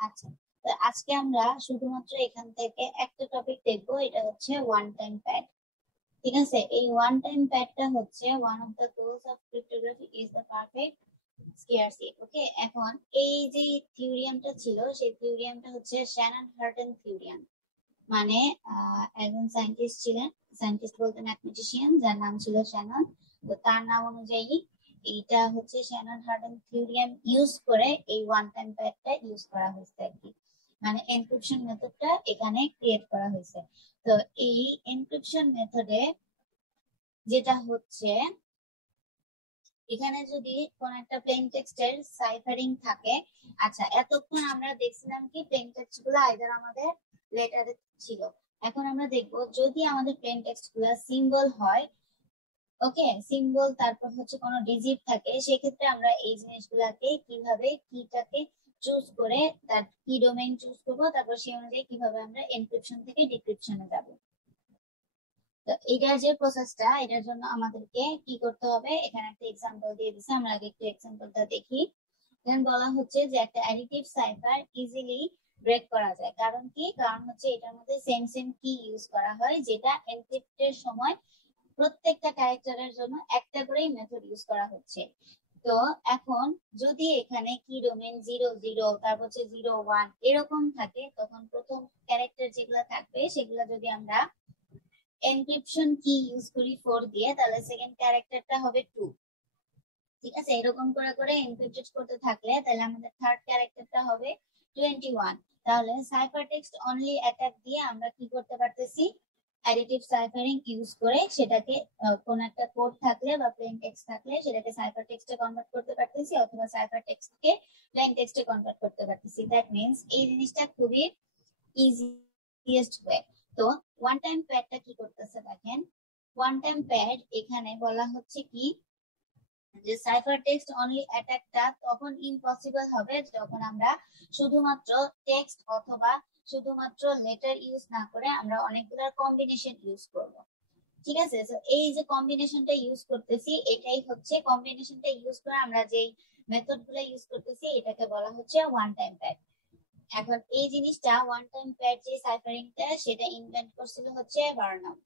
আচ্ছা, তো আজকে আমরা শুধুমাত্র এখান থেকে একটা টপিক দেখবো, এটা হচ্ছে ওয়ান টাইম প্যাড। ঠিক আছে, এই ওয়ান টাইম প্যাডটা হচ্ছে one of the goals of cryptography is the perfect secrecy. Okay, এখন এই যে থিওরিয়ামটা ছিল, সেই থিওরিয়ামটা হচ্ছে শ্যানন হার্টেন থিওরিয়াম। মানে একজন সায়েন্টিস্ট ছিলেন, সায়েন্টিস্ট বলতে ম্যাথমেটিশিয়ান, যার নাম ছিল শ্যানন। তো তার নাম অনুযায়ী এইটা হচ্ছে শ্যানন হার্টেন থিওরিয়াম ইউজ করে এই ওয়ান টাইম প্যাডটা ইউজ করা হয়েছে আর কি। মানে এনক্রিপশন মেথডটা এখানে ক্রিয়েট করা হয়েছে। তো এই এনক্রিপশন মেথডে যেটা হচ্ছে, এখানে যদি কোন একটা প্লেন টেক্সটের সাইফারিং থাকে। আচ্ছা, এতক্ষণ আমরা দেখছিলাম কি প্লেন টেক্সট গুলো আইদার আমাদের লেটারে ছিল। এখন আমরা দেখব যদি আমাদের প্লেন টেক্সট গুলো সিম্বল হয়, ওকে, সিম্বল তারপর হচ্ছে কোনো ডিজিট থাকে, সেক্ষেত্রে আমরা এই জিনিসগুলাকে কিভাবে কিটাকে চুজ করে তার কি ডোমেইন চুজ করবো, তারপর সেই অনুযায়ী কিভাবে আমরা এনক্রিপশন থেকে ডিক্রিপশনে যাব। তো এটার যে প্রসেসটা, এটার জন্য আমাদেরকে কি করতে হবে, এখানে একটা এক্সাম্পল দিয়ে দিছে, আমরা আগে একটু এক্সাম্পলটা দেখি। এখানে বলা হচ্ছে যে একটা অ্যাডিটিভ সাইফার ইজিলি ব্রেক করা যায়। কারণ কি? কারণ হচ্ছে এটার মধ্যে সেম সেম কি ইউজ করা হয়, যেটা এনক্রিপ্টের সময় প্রত্যেকটা ক্যারেক্টারের জন্য একটা করেই মেথড ইউজ করা হচ্ছে। তো এখন যদি এখানে কি ডোমেন 00, তারপর হচ্ছে 01 এরকম থাকে, তখন প্রথম ক্যারেক্টার যেগুলো থাকবে সেগুলো যদি আমরা এনক্রিপশন কি ইউজ করি 4 দিয়ে, তাহলে সেকেন্ড ক্যারেক্টারটা হবে 2। ঠিক আছে, এরকম করে করে এনক্রিপ্টেড করতে থাকলে তাহলে আমাদের থার্ড ক্যারেক্টারটা হবে 21। তাহলে সাইফার টেক্সট অনলি অ্যাটাক দিয়ে আমরা কি করতে পারতেছি, অ্যাডিটিভ সাইফারিং ইউজ করে সেটাকে কোন একটা কোড থাকলে বা প্লেন টেক্সট থাকলে সেটাকে সাইফার টেক্সটে কনভার্ট করতে পারতেছি, অথবা সাইফার টেক্সটকে প্লেন টেক্সটে কনভার্ট করতে পারতেছি। দ্যাট মিন্স এই জিনিসটা খুবই ইজিয়েস্ট ওয়ে। তো ওয়ান টাইম প্যাডটা কি করতেছে দেখেন, ওয়ান টাইম প্যাড এখানে বলা হচ্ছে কি, যে সাইফার টেক্সট অনলি অ্যাটাকটা তখন ইম্পসিবল হবে যখন আমরা শুধুমাত্র টেক্সট অথবা শুধুমাত্র লেটার ইউজ না করে আমরা অনেকগুলো কম্বিনেশন ইউজ করব। ঠিক আছে, তো এই যে কম্বিনেশনটা ইউজ করতেছি, এটাই হচ্ছে কম্বিনেশনটা ইউজ করে আমরা যেই মেথড গুলো ইউজ করতেছি, এটাকে বলা হচ্ছে ওয়ান টাইম প্যাড। এখন এই জিনিসটা ওয়ান টাইম প্যাড যে সাইফারিংটা, সেটা ইনভেন্ট করছিল হচ্ছে বার্নাম।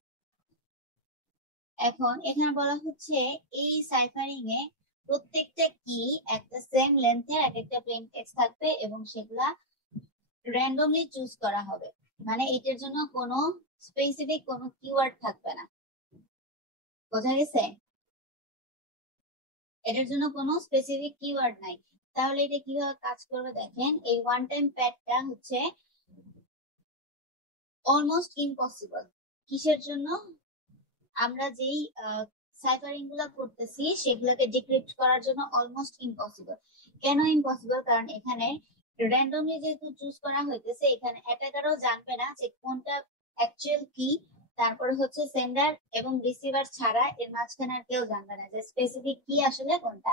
এখন এখানে বলা হচ্ছে এই সাইফারিং এ প্রত্যেকটা কি একটা সেম লেন্থের এক একটা প্লেন টেক্সট থাকবে এবং সেগুলা র্যান্ডমলি চুজ করা হবে। মানে এটার জন্য কোনো স্পেসিফিক কোনো কিওয়ার্ড থাকবে না। বোঝা গেছে? এটার জন্য কোনো স্পেসিফিক কিওয়ার্ড নাই। তাহলে এটা কিভাবে কাজ করবে দেখেন, এই ওয়ান টাইম প্যাডটা হচ্ছে অলমোস্ট ইম্পসিবল। কিসের জন্য? আমরা যেই সাইফারিং গুলা করতেছি সেগুলোকে ডিক্রিপ্ট করার জন্য অলমোস্ট ইম্পসিবল। কেন ইম্পসিবল? কারণ এখানে র্যান্ডমলি যেহেতু চুজ করা হইতেছে, এখানে অ্যাটাকারও জানবে না যে কোনটা অ্যাকচুয়াল কি, তারপরে হচ্ছে সেন্ডার এবং রিসিভার ছাড়া এর মাঝখানে আর কেউ জানবে না যে স্পেসিফিক কি আসলে কোনটা।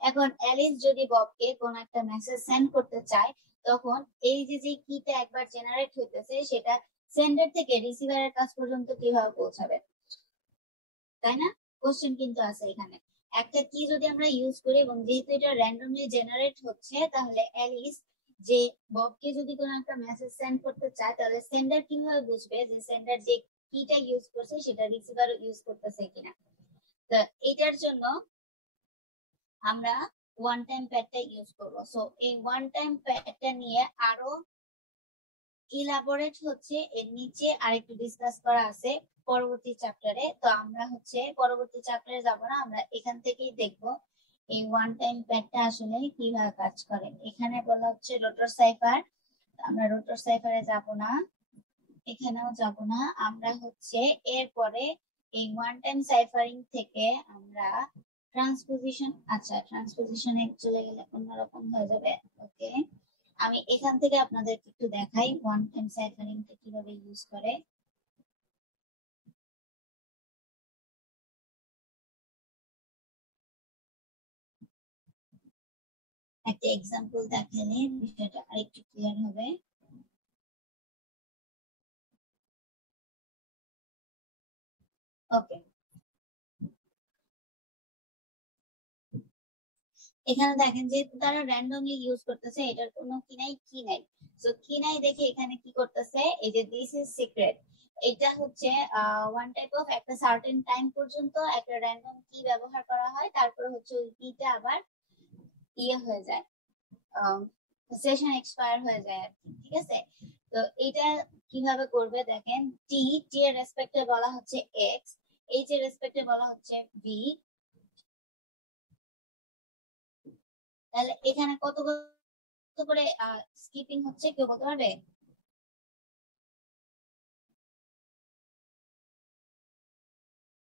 এখন অ্যালিস যদি ববকে কোন একটা মেসেজ সেন্ড করতে চায়, তখন এই যে যে কিটা একবার জেনারেট হইতেছে, সেটা সেন্ডার থেকে রিসিভারের কাছ পর্যন্ত কিভাবে পৌঁছাবে, তাই না? কোশ্চেন কিন্তু আছে এখানে। একটা কি যদি আমরা ইউজ করি এবং যেহেতু এটা র্যান্ডমলি জেনারেট হচ্ছে, তাহলে অ্যালিস যে ববকে যদি কোনো একটা মেসেজ সেন্ড করতে চায়, তাহলে সেন্ডার কিভাবে বুঝবে যে সেন্ডার যে কিটা ইউজ করছে সেটা রিসিভার ইউজ করতেছে কিনা? তো এটার জন্য আমরা ওয়ান টাইম প্যাডটা ইউজ করব। সো এই ওয়ান টাইম প্যাডটা নিয়ে আরো ইলাবোরেট হচ্ছে এর নিচে আরেকটু ডিসকাস করা আছে পরবর্তী চ্যাপ্টারে। তো আমরা হচ্ছে পরবর্তী চ্যাপ্টারে যাব না, আমরা এখান থেকেই দেখব এই ওয়ান টাইম প্যাডটা আসলে কিভাবে কাজ করে। এখানে বলা হচ্ছে রোটর সাইফার, আমরা রোটর সাইফারে যাব না, এখানেও যাব না। আমরা হচ্ছে এরপরে এই ওয়ান টাইম সাইফারিং থেকে আমরা ট্রান্সপোজিশন, আচ্ছা ট্রান্সপোজিশনে চলে গেলে অন্যরকম হয়ে যাবে। ওকে, আমি এখান থেকে আপনাদেরকে একটু দেখাই ওয়ান টাইম সাইফারিংটা কিভাবে ইউজ করে। একটা এক্সাম্পল দেখালে বিষয়টা আরেকটু ক্লিয়ার হবে। ওকে, এখানে দেখেন যে তারা র্যান্ডমলি ইউজ করতেছে, এটার কোনো কি নাই। সো কি নাই দেখে এখানে কি করতেছে, এই যে দিস ইজ সিক্রেট, এটা হচ্ছে ওয়ান টাইপ অফ একটা সার্টেন টাইম পর্যন্ত একটা র্যান্ডম কি ব্যবহার করা হয়, তারপর হচ্ছে ওই কিটা আবার ইয়ে হয়ে যায়, সেশন এক্সপায়ার হয়ে যায় আর কি, ঠিক আছে। তো এটা কিভাবে করবে দেখেন, টি টি এর রেসপেক্টে বলা হচ্ছে এক্স, এইচ এর রেসপেক্টে বলা হচ্ছে ভি। তাহলে এখানে কত কত করে স্কিপিং হচ্ছে কেউ বলতে পারবে?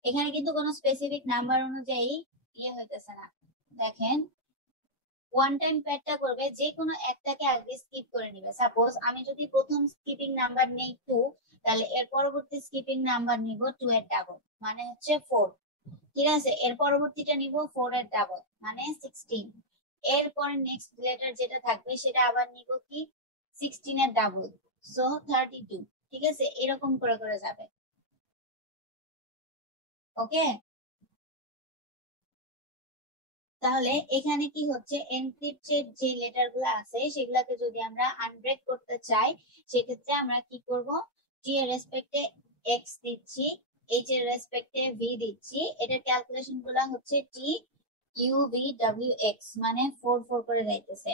এখানে কিন্তু কোনো স্পেসিফিক নাম্বার অনুযায়ী ইয়ে হইতেছে না। দেখেন ওয়ান টাইম প্যাডটা করবে যে কোনো একটাকে আগে স্কিপ করে নিবে। সাপোজ আমি যদি প্রথম স্কিপিং নাম্বার নেই 2, তাহলে এর পরবর্তী স্কিপিং নাম্বার নিব 2 এর ডাবল, মানে হচ্ছে 4, ঠিক আছে। এর পরবর্তীটা নিব 4 এর ডাবল, মানে 16। এরপরে নেক্সট লেটার যেটা থাকবে সেটা আবার নিব কি 16 এর ডাবল, সো 32, ঠিক আছে। এরকম করে করে যাবে, ওকে। তাহলে এখানে কি হচ্ছে, এনক্রিপ্টেড যে লেটার গুলো আছে সেগুলাকে যদি আমরা আনব্রেক করতে চাই, সেক্ষেত্রে আমরা কি করব, টি এর রেসপেক্টে এক্স দিচ্ছি, এইচ এর রেসপেক্টে ভি দিচ্ছি। এটার ক্যালকুলেশন গুলা হচ্ছে টি ইউ ভি ডাব্লিউ এক্স, মানে 4 4 করে যাইতেছে।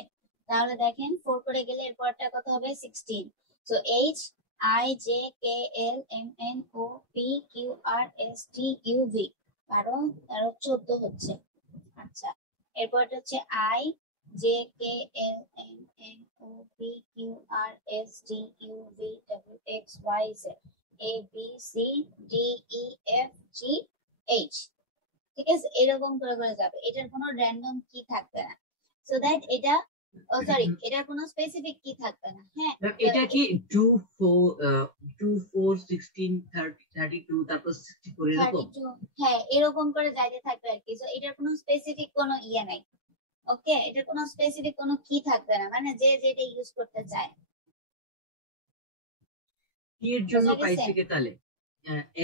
তাহলে দেখেন 4 করে গেলে এরপরটা কত হবে 16। So H I J K L M N O P Q R S T U V, 12 13 14 হচ্ছে। আচ্ছা, এরপরটা হচ্ছে I J K L M N O P Q R S T U V W X Y Z A B C D E F G H, ঠিক আছে। এরকম করে করে যাবে, এটার কোনো র্যান্ডম কি থাকবে না, সো দ্যাট এটা, ও সরি, এটার কোনো স্পেসিফিক কি থাকবে না। হ্যাঁ, এটা কি 2 4 2 4 16 30 32 তারপর 64 এরকম? 32, হ্যাঁ এরকম করে যাইতে থাকবে আর কি। সো এটার কোনো স্পেসিফিক কোনো ইয়ে নাই, ওকে। এটার কোনো স্পেসিফিক কোনো কি থাকবে না, মানে যে যেটা ইউজ করতে চায়। টি এর জন্য পাইছে কে তাহলে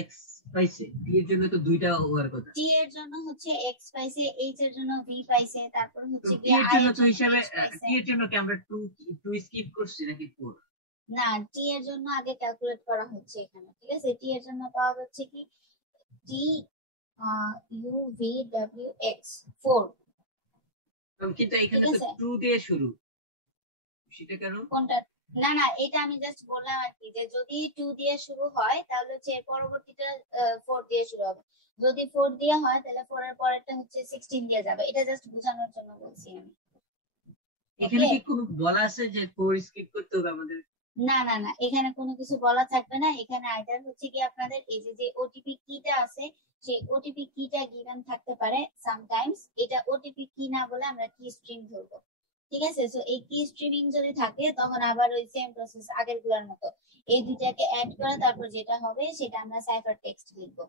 এক্স পাইছে, টি এর জন্য তো দুইটা হওয়ার কথা। টি এর জন্য হচ্ছে এক্স পাইছে, এইচ এর জন্য ভি পাইছে, তারপর হচ্ছে টি কি এর আই জন্য এর তো জন্য হিসাবে এইচ পাইছে। টি এর জন্য কি আমরা 2 2 স্কিপ করছি নাকি 4? না, টি এর জন্য আগে ক্যালকুলেট করা হচ্ছে এখানে, ঠিক আছে। টি এর জন্য পাওয়া যাচ্ছে কি টি ইউ ভি ডাব্লিউ এক্স 4, কিন্তু ঠিক এখানে তো আছে। 2 দিয়ে শুরু, সেটা কেন? কোনটা? না না, এটা আমি জাস্ট বললাম আর কি, যে যদি 2 দিয়ে শুরু হয় তাহলে হচ্ছে এর পরবর্তীটা 4 দিয়ে শুরু হবে। যদি 4 দিয়ে হয় তাহলে 4 এর পরেরটা হচ্ছে 16 দিয়ে যাবে। এটা জাস্ট বোঝানোর জন্য বলছি আমি, এখানে ওকে। কি কোনো বলা আছে যে 4 স্কিপ করতে হবে আমাদের? না না না, এখানে কোনো কিছু বলা থাকবে না। এখানে আইদার হচ্ছে কি আপনাদের এই যে যে ওটিপি কিটা আছে, সেই ওটিপি কিটা গিভেন থাকতে পারে সামটাইমস। এটা ওটিপি কি না বলে আমরা কি স্ট্রিং ধরবো, ঠিক আছে। সো এই কি স্ট্রিমিং যদি থাকে তখন আবার ওই সেম প্রসেস আগের গুলার মতো, এই দুইটাকে অ্যাড করে তারপর যেটা হবে সেটা আমরা সাইফার টেক্সট লিখবো,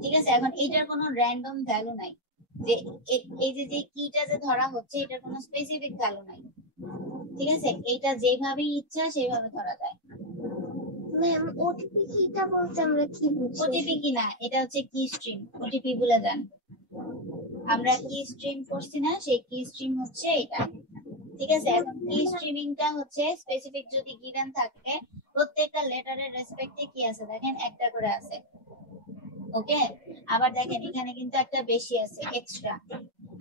ঠিক আছে। এখন এটার কোনো র্যান্ডম ভ্যালু নাই, যে এই যে যে কিটা যে ধরা হচ্ছে এটার কোনো স্পেসিফিক ভ্যালু নাই, ঠিক আছে। এটা যেভাবে ইচ্ছা সেভাবে ধরা যায়। ম্যাম ওটিপি কিটা বলতে আমরা কি বুঝি? ওটিপি কি না, এটা হচ্ছে কি স্ট্রিম, ওটিপি বলে যান। আমরা কি স্ট্রিম করছি না, সেই কি স্ট্রিম হচ্ছে এটা, ঠিক আছে। এখন কি স্ট্রিমিংটা হচ্ছে স্পেসিফিক যদি গিভেন থাকে, প্রত্যেকটা লেটারের রেসপেক্টে কি আছে দেখেন একটা করে আছে, ওকে। আবার দেখেন এখানে কিন্তু একটা বেশি আছে এক্সট্রা।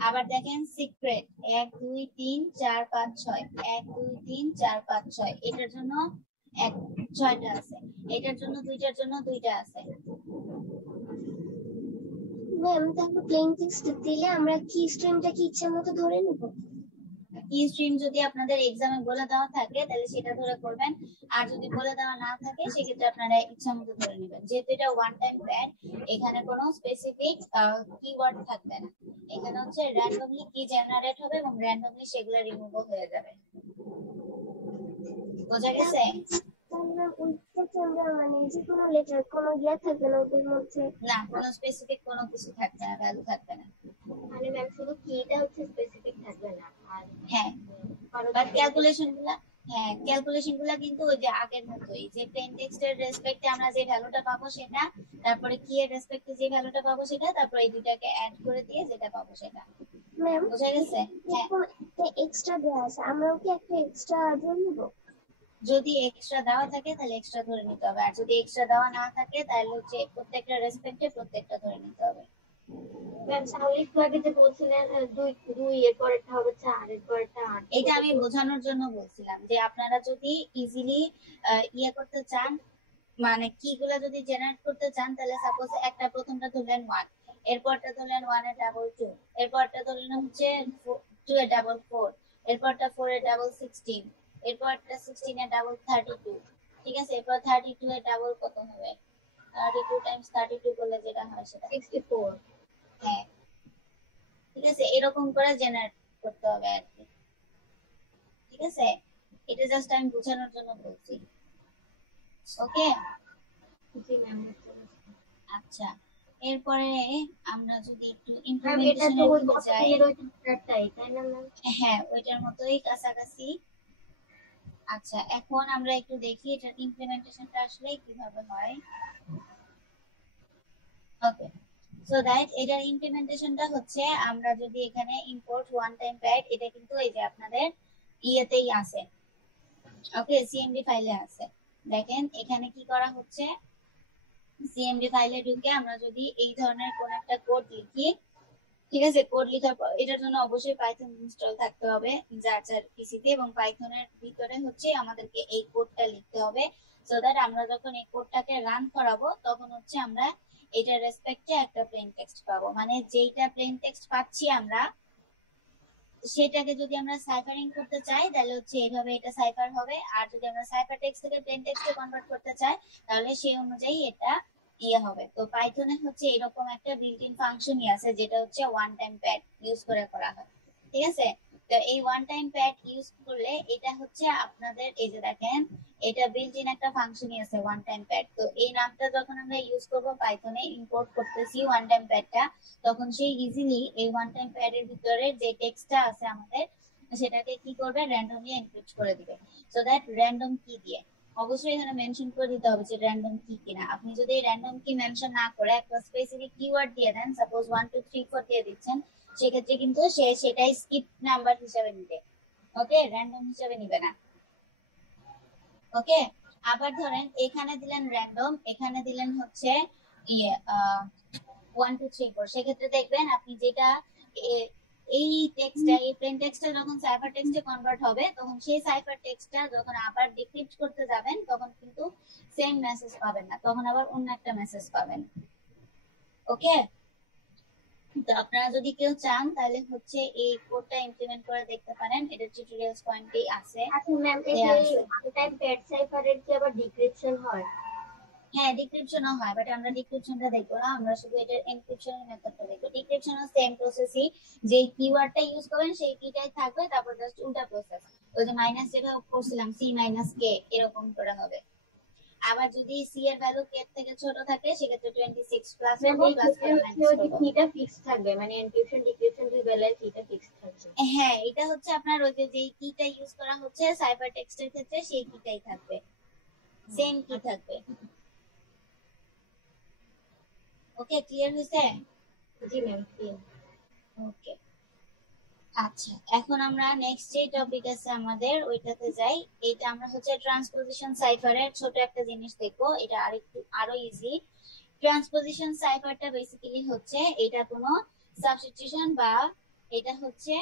আবার দেখেন সিক্রেট 1 2 3 4 5 6, 1 2 3 4 5 6, এটার জন্য 6টা আছে, এটার জন্য দুইটার জন্য দুইটা আছে। ম্যাম তাহলে প্লেন টেক্সট দিলে আমরা কি স্ট্রিমটা কি ইচ্ছা মতো ধরে নেব? কি স্ট্রিম যদি আপনাদের এক্সামে বলে দেওয়া থাকে তাহলে সেটা ধরে করবেন, আর যদি বলে দেওয়া না থাকে সেক্ষেত্রে আপনারা ইচ্ছা মতো ধরে নেবেন। যেহেতু এটা ওয়ান টাইম প্যাড, এখানে কোনো স্পেসিফিক কিওয়ার্ড থাকবে না। এখানে হচ্ছে র্যান্ডমলি কি জেনারেট হবে এবং র্যান্ডমলি সেগুলো রিমুভও হয়ে যাবে। বোঝা গেছে? তাহলে ওইটাকে আমরা মানে যে কোনো লেটার কোনো ইয়ে থাকবে না ওদের মধ্যে? না, কোনো স্পেসিফিক কোনো কিছু থাকবে না, ভ্যালু থাকবে না। মানে ম্যাম শুধু কিটা হচ্ছে স্পেসিফিক থাকবে না, আর হ্যাঁ, বাট ক্যালকুলেশন গুলা, হ্যাঁ ক্যালকুলেশন গুলা কিন্তু ওই যে আগের মতোই, যে প্লেন টেক্সটের রেসপেক্টে আমরা যে ভ্যালুটা পাবো সেটা, তারপরে কি এর রেসপেক্টে যে ভ্যালুটা পাবো সেটা, তারপরে এই দুইটাকে অ্যাড করে দিয়ে যেটা পাবো সেটা। ম্যাম বুঝা গেছে? হ্যাঁ, এরকম একটা এক্সট্রা দেওয়া আছে, আমরাও কি একটা এক্সট্রা ধরে নিব? যদি এক্সট্রা দেওয়া থাকে তাহলে এক্সট্রা ধরে নিতে হবে, আর যদি এক্সট্রা দেওয়া না থাকে তাহলে হচ্ছে প্রত্যেকটা রেসপেক্টে প্রত্যেকটা ধরে নিতে হবে। ম্যাম তাহলে একটু আগে যে বলছিলেন দুই দুই এর পরেরটা হবে 4 এর পরেরটা 8, এটা আমি বোঝানোর জন্য বলছিলাম যে আপনারা যদি ইজিলি ইয়ে করতে চান, মানে কি গুলা যদি জেনারেট করতে চান, তাহলে সাপোজ একটা প্রথমটা ধরলেন 1, এরপরটা ধরলেন 1 এ ডাবল 2, এরপরটা ধরলেন হচ্ছে 2 এ ডাবল 4, এরপরটা 4 এ ডাবল 16, এরপরটা 16 এ ডাবল 32। ঠিক আছে, এরপর 32 এ ডাবল কত হবে? 32 টাইমস 32 করলে যেটা হয় সেটা 64। হ্যাঁ, ঠিক আছে, এরকম করে জেনারেট করতে হবে আর কি। ঠিক আছে, এটা জাস্ট আমি বোঝানোর জন্য বলছি। ওকে, জি ম্যাম। আচ্ছা, এরপরে আমরা যদি একটু ম্যাম এটা তো ইমপ্লিমেন্টেশনের ওই দিকে যাই, গতদিনের ওইটাই তাই না ম্যাম? হ্যাঁ ওইটার মতোই কাছাকাছি। আচ্ছা, এখন আমরা একটু দেখি এটার ইমপ্লিমেন্টেশনটা আসলে কিভাবে হয়। ওকে, সো দ্যাট এটার ইমপ্লিমেন্টেশনটা হচ্ছে আমরা যদি এখানে ইম্পোর্ট ওয়ান টাইম প্যাড, এটা কিন্তু এই যে আপনাদের ইয়েতেই আছে, ওকে সিএমডি ফাইলে আছে। দেখেন এখানে কি করা হচ্ছে, সিএমডি ফাইলে ঢুকে আমরা যদি এই ধরনের কোন একটা কোড লিখি, ঠিক আছে, কোড লেখার পর এটার জন্য অবশ্যই পাইথন ইনস্টল থাকতে হবে যার যার পিসিতে, এবং পাইথনের ভিতরে হচ্ছে আমাদেরকে এই কোডটা লিখতে হবে, সো দ্যাট আমরা যখন এই কোডটাকে রান করাবো তখন হচ্ছে আমরা এটার রেসপেক্টে একটা প্লেন টেক্সট পাবো। মানে যেইটা প্লেন টেক্সট পাচ্ছি আমরা, সেটাকে যদি আমরা সাইফারিং করতে চাই তাহলে হচ্ছে এইভাবে এটা সাইফার হবে, আর যদি আমরা সাইফার টেক্সট থেকে প্লেন টেক্সটে কনভার্ট করতে চাই তাহলে সেই অনুযায়ী এটা ইয়ে হবে। তো পাইথনে হচ্ছে এরকম একটা বিল্ট ইন ফাংশনই আছে যেটা হচ্ছে ওয়ান টাইম প্যাড ইউজ করে করা হয়। ঠিক আছে, তো এই ওয়ান টাইম প্যাড ইউজ করলে এটা হচ্ছে আপনাদের এই যে দেখেন এটা বিল্ট ইন একটা ফাংশনই আছে ওয়ান টাইম প্যাড। তো এই নামটা যখন আমরা ইউজ করব পাইথনে ইম্পোর্ট করতেছি ওয়ান টাইম প্যাডটা, তখন সেই ইজিলি এই ওয়ান টাইম প্যাডের ভিতরে যে টেক্সটটা আছে আমাদের সেটাকে কি করবে, র্যান্ডমলি এনক্রিপ্ট করে দিবে। সো দ্যাট র্যান্ডম কি দিয়ে অবশ্যই এখানে মেনশন করে দিতে হবে যে র্যান্ডম কি কিনা। আপনি যদি র্যান্ডম কি মেনশন না করে একটা স্পেসিফিক কিওয়ার্ড দিয়ে দেন, সাপোজ 1 2 3 4 দিয়ে দিচ্ছেন, সেক্ষেত্রে কিন্তু সে সেটাই স্কিপ নাম্বার হিসাবে নিবে, ওকে, র্যান্ডম হিসাবে নিবে না। ওকে, আবার ধরেন এখানে দিলেন র্যান্ডম, এখানে দিলেন হচ্ছে ইয়ে 1 2 3 4, সেক্ষেত্রে দেখবেন আপনি যেটা এই টেক্সটটা এই প্লেন টেক্সটটা যখন সাইফার টেক্সটে কনভার্ট হবে তখন সেই সাইফার টেক্সটটা যখন আবার ডিক্রিপ্ট করতে যাবেন তখন কিন্তু সেম মেসেজ পাবেন না, তখন আবার অন্য একটা মেসেজ পাবেন। ওকে, তো আপনারা যদি কেউ চান তাহলে হচ্ছে এই কোডটা ইমপ্লিমেন্ট করে দেখতে পারেন, এটা টিউটোরিয়ালস পয়েন্টেই আছে। আচ্ছা ম্যাম এই যে ওয়ান টাইম প্যাড সাইফারের কি আবার ডিক্রিপশন হয়? হ্যাঁ, ডিক্রিপশনও হয়, বাট আমরা ডিক্রিপশনটা দেখবো না, আমরা শুধু এটার এনক্রিপশনের মেথডটা দেখবো। ডিক্রিপশনও সেম প্রসেসই, যে কিওয়ার্ডটা ইউজ করবেন সেই কিটাই থাকবে, তারপর জাস্ট উল্টা প্রসেস, ওই যে মাইনাস যেটা করছিলাম সি মাইনাস কে এরকম করে হবে। আবার যদি সি এর ভ্যালু কে থেকে ছোট থাকে সেক্ষেত্রে 26 প্লাস ম্যাম করব এই প্লাস ক্ষেত্রে করে হচ্ছে ওই যে কিটা ফিক্স থাকবে, মানে এনক্রিপশন ডিক্রিপশন দুই বেলায় কিটা ফিক্স থাকবে। হ্যাঁ, এটা হচ্ছে আপনার ওই যে যেই কিটা ইউজ করা হচ্ছে সাইফার টেক্সটের ক্ষেত্রে সেই কিটাই থাকবে, সেম কি থাকবে। ওকে, ক্লিয়ার হয়েছে? জি ম্যাম। ওকে, আচ্ছা, এখন আমরা নেক্সট যে টপিক আছে আমাদের ওইটাতে যাই। এটা আমরা হচ্ছে ট্রান্সপোজিশন সাইফারের ছোট একটা জিনিস দেখবো, এটা আরো ইজি। ট্রান্সপোজিশন সাইফারটা বেসিক্যালি হচ্ছে এটা কোনো সাবস্টিটিউশন বা এটা হচ্ছে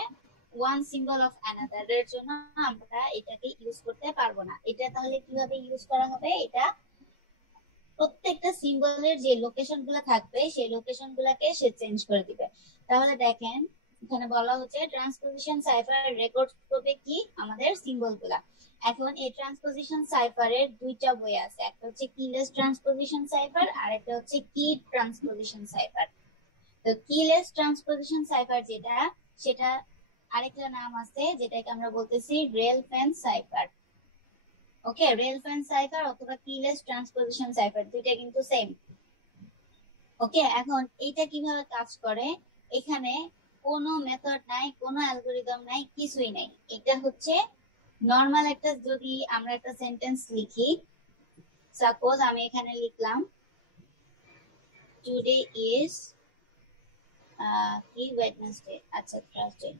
ওয়ান সিম্বল অফ অ্যানাদার এর জন্য আমরা এটাকে ইউজ করতে পারবো না। এটা তাহলে কিভাবে ইউজ করা হবে, এটা প্রত্যেকটা সিম্বলের যে লোকেশন গুলো থাকবে সেই লোকেশন গুলাকে সে চেঞ্জ করে দিবে। তাহলে দেখেন এখানে বলা হচ্ছে ট্রান্সপোজিশন সাইফার রেকর্ড করবে কি আমাদের সিম্বল গুলা। এখন এই ট্রান্সপোজিশন সাইফারের দুইটা বই আছে, একটা হচ্ছে কিলেস ট্রান্সপোজিশন সাইফার আর একটা হচ্ছে কি ট্রান্সপোজিশন সাইফার। তো কিলেস ট্রান্সপোজিশন সাইফার যেটা, সেটা আরেকটা নাম আছে যেটাকে আমরা বলতেছি রেল ফেন্স সাইফার। ওকে, রেল ফেন্স সাইফার অথবা কিলেস ট্রান্সপোজিশন সাইফার দুইটা কিন্তু সেম। ওকে, এখন এটা কিভাবে কাজ করে, এখানে কোনো মেথড নাই, কোনো অ্যালগরিদম নাই, কিছুই নাই। এটা হচ্ছে নরমাল একটা, যদি আমরা একটা সেন্টেন্স লিখি, সাপোজ আমি এখানে লিখলাম টুডে ইজ কি ওয়েডনেসডে, আচ্ছা থার্সডে,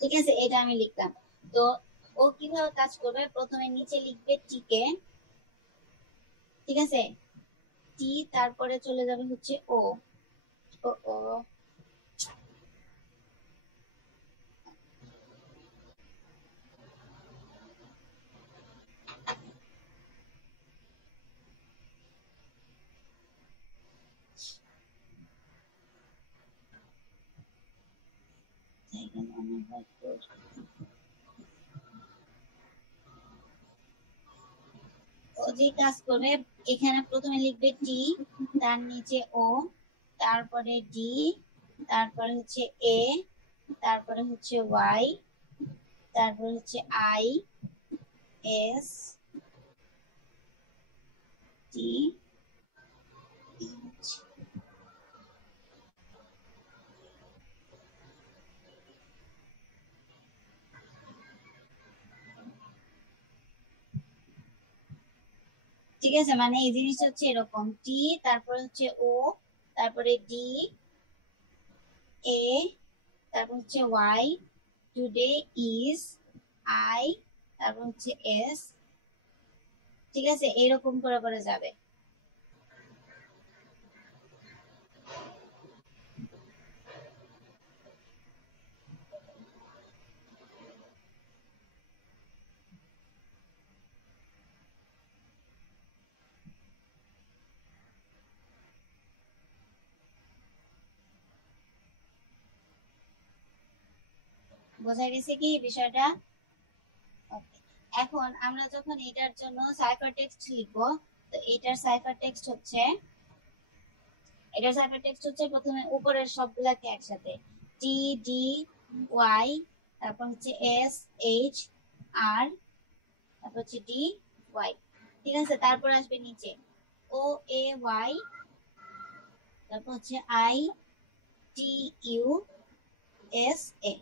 ঠিক আছে এটা আমি লিখলাম। তো ও কিভাবে কাজ করবে, প্রথমে নিচে লিখবে টি কে, ঠিক আছে, টি, তারপরে চলে যাবে হচ্ছে ও, ও ও ও যে কাজ করবে, এখানে প্রথমে লিখবে টি, তার নিচে ও, তারপরে ডি, তারপরে হচ্ছে এ, তারপরে হচ্ছে ওয়াই, তারপরে হচ্ছে আই, এস, টি, এইচ। ঠিক আছে, মানে এই জিনিসটা হচ্ছে এরকম, টি, তারপরে হচ্ছে ও, তারপরে ডি, এ, তারপর হচ্ছে ওয়াই, টুডে, ইজ, আই, তারপর হচ্ছে এস, ঠিক আছে, এরকম করে করে যাবে। বোঝা গেছে কি বিষয়টা? ওকে, এখন আমরা যখন এটার জন্য সাইফার টেক্সট লিখবো, তো এটার সাইফার টেক্সট হচ্ছে, প্রথমে উপরের সবগুলাকে একসাথে টি, ডি, ওয়াই, তারপর হচ্ছে এস, এইচ, আর, তারপর হচ্ছে ডি, ওয়াই, ঠিক আছে, তারপর আসবে নিচে ও, এ, ওয়াই, তারপর হচ্ছে I, T, U, S, A.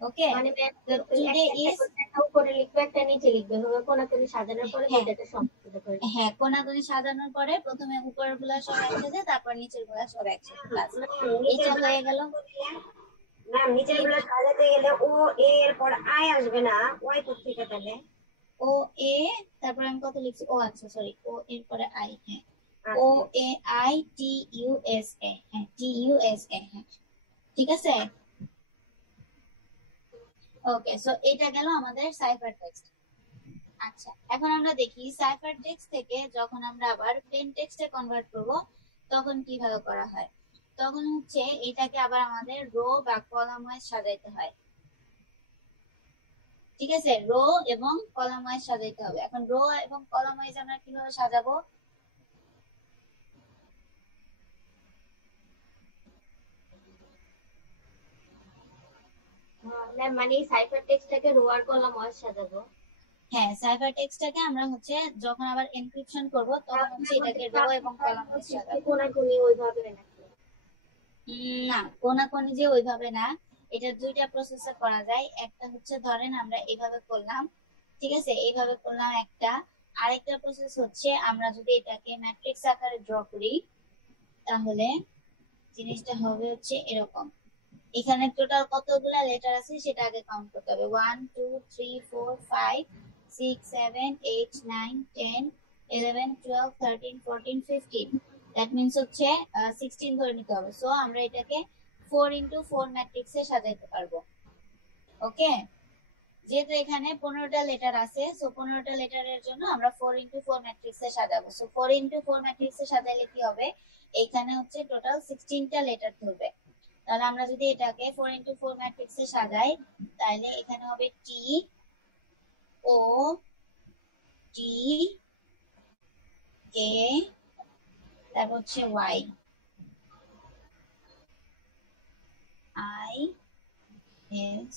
ওকে, মানে তো টুডে ইজ, একটা উপরে লিখবে একটা নিচে লিখবে, হবে কোনাকুনি সাজানোর পরে দুইটাকে সংযুক্ত করে। হ্যাঁ, কোনাকুনি সাজানোর পরে প্রথমে উপরের গুলা সব একসাথে, তারপর নিচের গুলা সব একসাথে, বাস এটা হয়ে গেল। ম্যাম নিচের গুলো সাজাতে গেলে ও এ এর পর আই আসবে না, ওয়াই কোত্থেকে তাহলে? ও এ, তারপর আমি কত লিখছি, ও আচ্ছা সরি, ও এর পরে আই, হ্যাঁ, O A I T U S A, হ্যাঁ টি ইউ এস এ, হ্যাঁ ঠিক আছে। ওকে, সো এটা গেল আমাদের সাইফার টেক্সট। আচ্ছা, এখন আমরা দেখি সাইফার টেক্সট থেকে যখন আমরা আবার প্লেন টেক্সটে কনভার্ট করব তখন কিভাবে করা হয়। তখন হচ্ছে এটাকে আবার আমাদের রো বা কলাম ওয়াইজ সাজাইতে হয়, ঠিক আছে, রো এবং কলাম ওয়াইজ সাজাইতে হবে। এখন রো এবং কলাম ওয়াইজ আমরা কিভাবে সাজাবো, ম্যাম মানে সাইফার টেক্সটটাকে রো আর কলাম ওয়াইজ সাজাবো। হ্যাঁ, সাইফার টেক্সটটাকে আমরা হচ্ছে যখন আবার এনক্রিপশন করব তখন হচ্ছে এটাকে রো এবং কলাম ওয়াইজ সাজাবো। কোনাকুনি ওইভাবে নাকি? না, কোনাকুনি যে ওইভাবে না, এটা দুইটা প্রসেসে করা যায়। একটা হচ্ছে ধরেন আমরা এইভাবে করলাম, ঠিক আছে, এইভাবে করলাম একটা। আরেকটা প্রসেস হচ্ছে আমরা যদি এটাকে ম্যাট্রিক্স আকারে ড্র করি তাহলে জিনিসটা হবে হচ্ছে এরকম। এখানে টোটাল কতগুলা লেটার আছে সেটা আগে কাউন্ট করতে হবে, 1 2 3 4 5 6 7 8 9 10 11 12 13 14 15, দ্যাট মিন্স হচ্ছে 16 ধরে নিতে হবে। সো আমরা এটাকে 4x4 ম্যাট্রিক্সে সাজাইতে পারবো। ওকে, যেহেতু এখানে 15টা লেটার আছে, সো 15টা লেটারের জন্য আমরা 4x4 ম্যাট্রিক্সে সাজাবো। সো 4x4 ম্যাট্রিক্সে সাজাইলে কি হবে, এইখানে হচ্ছে টোটাল 16টা লেটার ধরবে। তাহলে আমরা যদি এটাকে 4x4 ম্যাট্রিক্সে সাজাই তাহলে এখানে হবে টি, ও, টি, এ, তারপর হচ্ছে Y, I, S,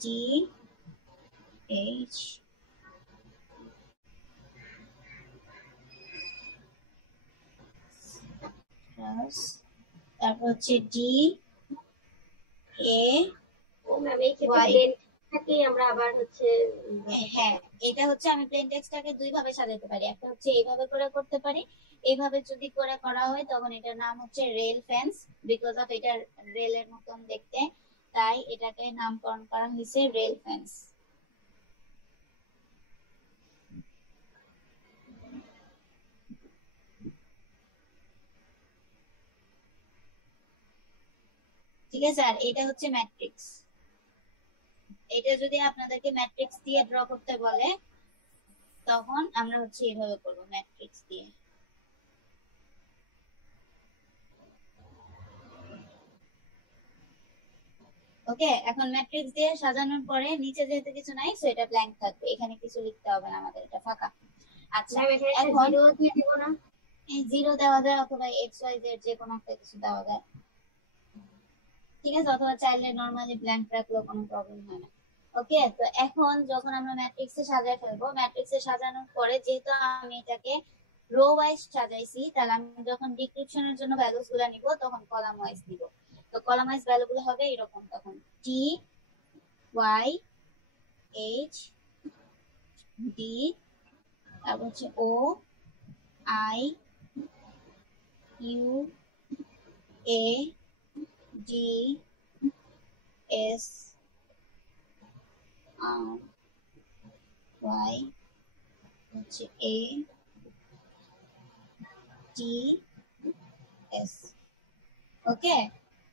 T, H, তারপর হচ্ছে ডি, এ, ও ম্যাম এই ক্ষেত্রে ওয়াই। প্লেন থাকেই আমরা আবার হচ্ছে হ্যাঁ, এটা হচ্ছে আমি প্লেন টেক্সটটাকে দুই ভাবে সাজাতে পারি। একটা হচ্ছে এইভাবে করে করতে পারি, এইভাবে যদি করে করা হয় তখন এটার নাম হচ্ছে রেল ফেন্স, বিকজ অফ এটা রেলের মতন দেখতে, তাই এটাকে নামকরণ করা হয়েছে রেল ফেন্স। ঠিক আছে, আর এটা হচ্ছে ম্যাট্রিক্স। এটা যদি আপনাদেরকে ম্যাট্রিক্স দিয়ে ড্র করতে বলে তখন আমরা হচ্ছে এইভাবে করবো ম্যাট্রিক্স দিয়ে। ওকে, এখন ম্যাট্রিক্স দিয়ে সাজানোর পরে নিচে যেহেতু কিছু নাই সো এটা ব্ল্যাঙ্ক থাকবে, এখানে কিছু লিখতে হবে না আমাদের, এটা ফাঁকা। আচ্ছা, এখন জিরো দিয়ে দিব না? জিরো দেওয়া যায় অথবা এক্স ওয়াই জেড যে কোনো একটা কিছু দেওয়া যায়, ঠিক আছে, অথবা চাইলে নরমালি ব্ল্যাঙ্ক রাখলেও কোনো প্রবলেম হয় না। ওকে, তো এখন যখন আমরা ম্যাট্রিক্সে সাজায় ফেলবো, ম্যাট্রিক্সে সাজানোর পরে যেহেতু আমি এটাকে রো ওয়াইজ সাজাইছি, তাহলে আমি যখন ডিসক্রিপশনের জন্য ভ্যালুস গুলো নিব তখন কলাম ওয়াইজ দিব। তো কলাম ওয়াইজ ভ্যালু গুলো হবে এরকম, তখন টি ওয়াই এইচ ডি, তারপর হচ্ছে O I U A D S R Y হচ্ছে এ টি এস। ওকে,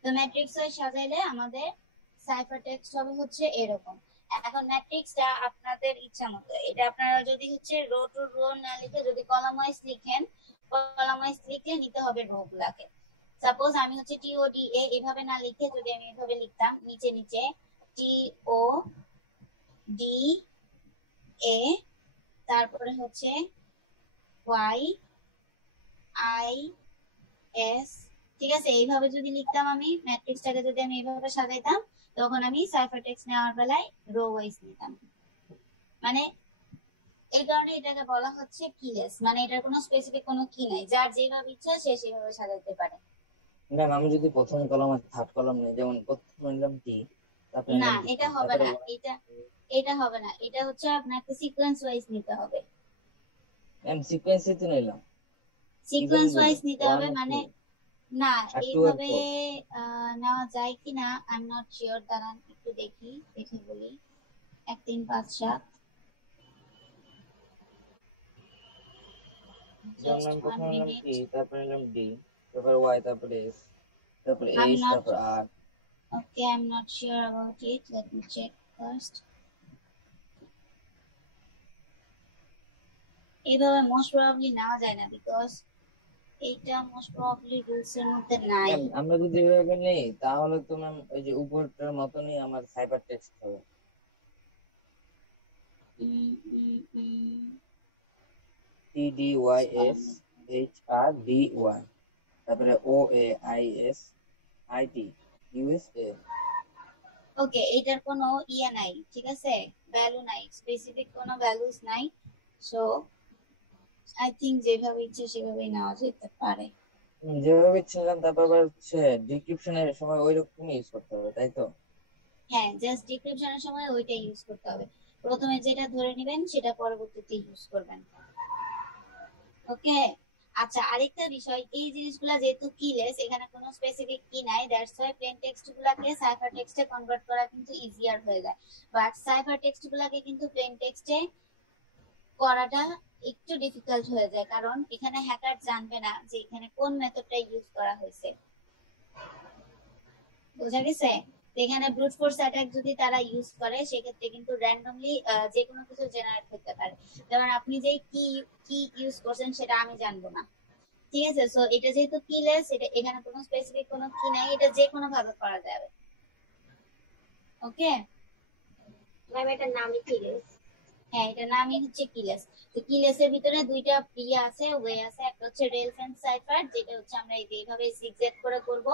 তো ম্যাট্রিক্স ওয়াইজ সাজাইলে আমাদের সাইফার টেক্সট হবে হচ্ছে এরকম। এখন ম্যাট্রিক্সটা আপনাদের ইচ্ছা মতো, এটা আপনারা যদি হচ্ছে রো টু রো না লিখে যদি কলাম ওয়াইজ লিখেন, কলাম ওয়াইজ লিখে নিতে হবে রো গুলাকে। সাপোজ আমি হচ্ছে টি ও ডি এ এভাবে না লিখে যদি আমি এভাবে লিখতাম, নিচে নিচে টি ও ডি এ, তারপরে হচ্ছে ওয়াই আই এস, ঠিক আছে, এইভাবে যদি লিখতাম আমি ম্যাট্রিক্সটাকে, যদি আমি এইভাবে সাজাইতাম তখন আমি সাইফার টেক্সট নেওয়ার বেলায় রো ওয়াইজ নিতাম। মানে এই কারণে এটাকে বলা হচ্ছে কিলেস, মানে এটার কোনো স্পেসিফিক কোনো কি নাই, যার যেভাবে ইচ্ছা সে সেভাবে সাজাতে পারে। ম্যাম আমি যদি প্রথম কলাম আর থার্ড কলাম নেই, যেমন প্রথমে নিলাম টি, তারপরে না, নিলাম এটা হবে না, এটা হবে না, এটা হচ্ছে আপনাকে সিকোয়েন্স ওয়াইজ নিতে হবে। ম্যাম সিকোয়েন্সে তো নিলাম, সিকোয়েন্স ওয়াইজ নিতে হবে, মানে না এইভাবে নেওয়া যায় কিনা আই এম নট শিওর, দাঁড়ান একটু দেখি, দেখে বলি। 1 3 5 7 যেমন প্রথমে নিলাম টি, তারপরে নিলাম ডি, তারপরে ওয়াই, তারপরে এস, তারপরে এইচ, তারপরে আর। Okay, I'm not sure about it. Let me check first. এইভাবে মোস্ট প্রবাবলি নেওয়া যায় না, বিকজ এইটা মোস্ট প্রবাবলি রুলস এর মধ্যে নাই। আমরা যদি এভাবে নেই তাহলে তো ম্যাম ওই যে উপরটার মতনই আমার সাইফার টেক্সট হবে। T D Y S H R D Y, তারপরে O A I S I T U S A. Okay, এটার কোনো ইয়ে নাই, ঠিক আছে, ভ্যালু নাই, স্পেসিফিক কোনো ভ্যালুস নাই, সো আই থিংক যেভাবে ইচ্ছে সেভাবেই নেওয়া যেতে পারে। যেভাবে ছিলাম, তারপর আবার হচ্ছে ডিসক্রিপশনের সময় ওই রকমই ইউজ করতে হবে, তাই তো? হ্যাঁ, জাস্ট ডিসক্রিপশনের সময় ওইটাই ইউজ করতে হবে, প্রথমে যেটা ধরে নেবেন সেটা পরবর্তীতে ইউজ করবেন। ওকে, আচ্ছা, আরেকটা বিষয়, এই জিনিসগুলা যেহেতু কিলেস, এখানে কোনো স্পেসিফিক কি নাই, দ্যাটস ওয়াই প্লেন টেক্সট গুলাকে সাইফার টেক্সটে কনভার্ট করা কিন্তু ইজিয়ার হয়ে যায়, বাট সাইফার টেক্সট গুলাকে কিন্তু প্লেন টেক্সটে করাটা একটু ডিফিকাল্ট হয়ে যায়, কারণ এখানে হ্যাকার জানবে না যে এখানে কোন মেথডটা ইউজ করা হয়েছে, বোঝা গেছে? এখানে ব্রুট ফোর্স অ্যাটাক যদি তারা ইউজ করে সেক্ষেত্রে কিন্তু র্যান্ডমলি যে কোনো কিছু জেনারেট করতে পারে, যেমন আপনি যে কি ইউজ করছেন সেটা আমি জানবো না, ঠিক আছে, সো এটা যেহেতু কিলেস, এটা এখানে কোনো স্পেসিফিক কোনো কি নাই, এটা যে কোনো ভাবে করা যাবে। ওকে ম্যাম এটার নামই কিলেস। হ্যাঁ, এটা নামই হচ্ছে কিলেস। তো কিলেসের ভিতরে দুইটা ইয়ে আছে, ওয়ে আছে, একটা হচ্ছে রেল ফেন্স সাইফার, যেটা হচ্ছে আমরা এইভাবে জিগজ্যাগ করে করব,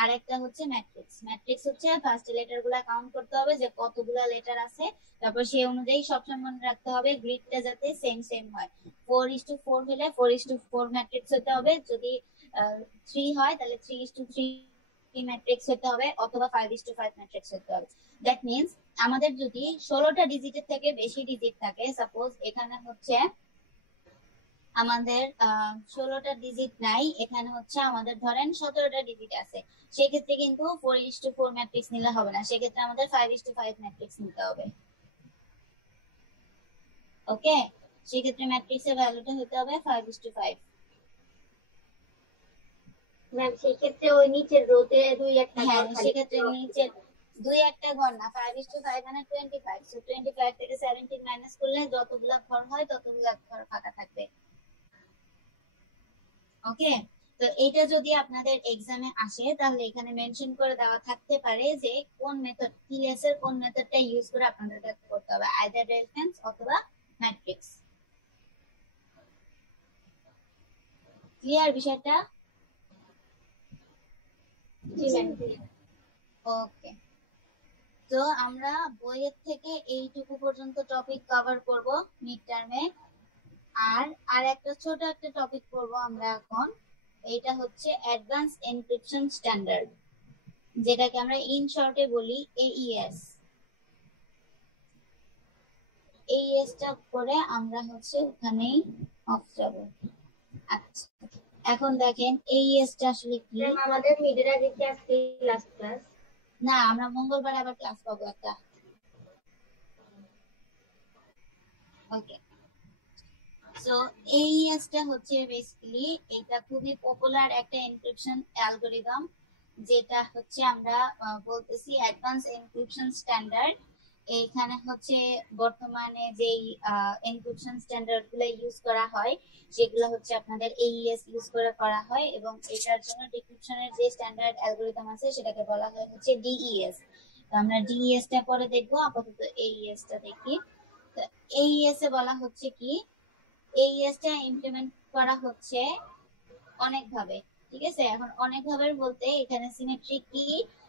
আর একটা হচ্ছে ম্যাট্রিক্স। ম্যাট্রিক্স হচ্ছে ফার্স্ট লেটার গুলা কাউন্ট করতে হবে যে কতগুলা লেটার আছে, তারপর সেই অনুযায়ী সবসময় মনে রাখতে হবে গ্রিডটা যাতে সেম সেম হয়, 4:4 হলে 4:4 ম্যাট্রিক্স হতে হবে, যদি 3 হয় তাহলে 3:3 ম্যাট্রিক্স হতে হবে, অথবা 5:5 ম্যাট্রিক্স হতে হবে। দ্যাট মিন্স আমাদের যদি 16টা ডিজিটের থেকে বেশি ডিজিট থাকে, সাপোজ এখানে হচ্ছে আমাদের 16টা ডিজিট নাই, এখানে হচ্ছে আমাদের ধরেন 17টা ডিজিট আছে, সেক্ষেত্রে কিন্তু 4:4 ম্যাট্রিক্স নিলে হবে না, সেক্ষেত্রে আমাদের 5:5 ম্যাট্রিক্স নিতে হবে। ওকে, সেক্ষেত্রে ম্যাট্রিক্সের ভ্যালুটা হতে হবে 5:5। ম্যাম সেক্ষেত্রে ওই নিচের রোতে 2-1টা হ্যাঁ, ঘর খালি সেক্ষেত্রে নিচের 2-1টা ঘর না, 5:5 মানে 25, সো 25 থেকে 17 মাইনাস করলে যতগুলা ঘর হয় ততগুলা ঘর ফাঁকা থাকবে। ওকে, তো এটা যদি আপনাদের এক্সামে আসে তাহলে এখানে মেনশন করে দেওয়া থাকতে পারে যে কোন মেথড, টিএস এর কোন মেথডটা ইউজ করে আপনাদেরকে করতে হবে, আইদার রেফারেন্স অথবা ম্যাট্রিক্স। ক্লিয়ার বিষয়টা? জি ম্যাম। ওকে, তো আমরা বইয়ের থেকে এইটুকু পর্যন্ত টপিক কভার করব মিড টার্মে, আর একটা ছোট একটা টপিক করব আমরা এখন, এটা হচ্ছে অ্যাডভান্স এনক্রিপশন স্ট্যান্ডার্ড, যেটাকে আমরা ইন শর্টে বলি AES। AES টা করে আমরা হচ্ছে ওখানেই অফ যাব। আচ্ছা, এখন দেখেন AES টা আসলে কি। ম্যাম আমাদের মিডের আগে কি আজকে লাস্ট ক্লাস? না, আমরা মঙ্গলবার আবার ক্লাস পাবো একটা। ওকে, সো AES টা হচ্ছে বেসিক্যালি এটা খুবই পপুলার একটা এনক্রিপশন অ্যালগরিদম, যেটা হচ্ছে আমরা বলতেছি অ্যাডভান্স এনক্রিপশন স্ট্যান্ডার্ড। এখানে হচ্ছে বর্তমানে যেই এনক্রিপশন স্ট্যান্ডার্ড গুলো ইউজ করা হয় সেগুলো হচ্ছে আপনাদের AES ইউজ করে করা হয়, এবং এটার জন্য ডিক্রিপশনের যে স্ট্যান্ডার্ড অ্যালগরিদম আছে সেটাকে বলা হয় হচ্ছে DES। তো আমরা DES টা পরে দেখবো, আপাতত AES টা দেখি। তো AES এ বলা হচ্ছে কি, AES টা ইমপ্লিমেন্ট করা হচ্ছে অনেক ভাবে, ঠিক আছে। এখন অনেক ভাবে বলতে এখানে সিমেট্রিক কি,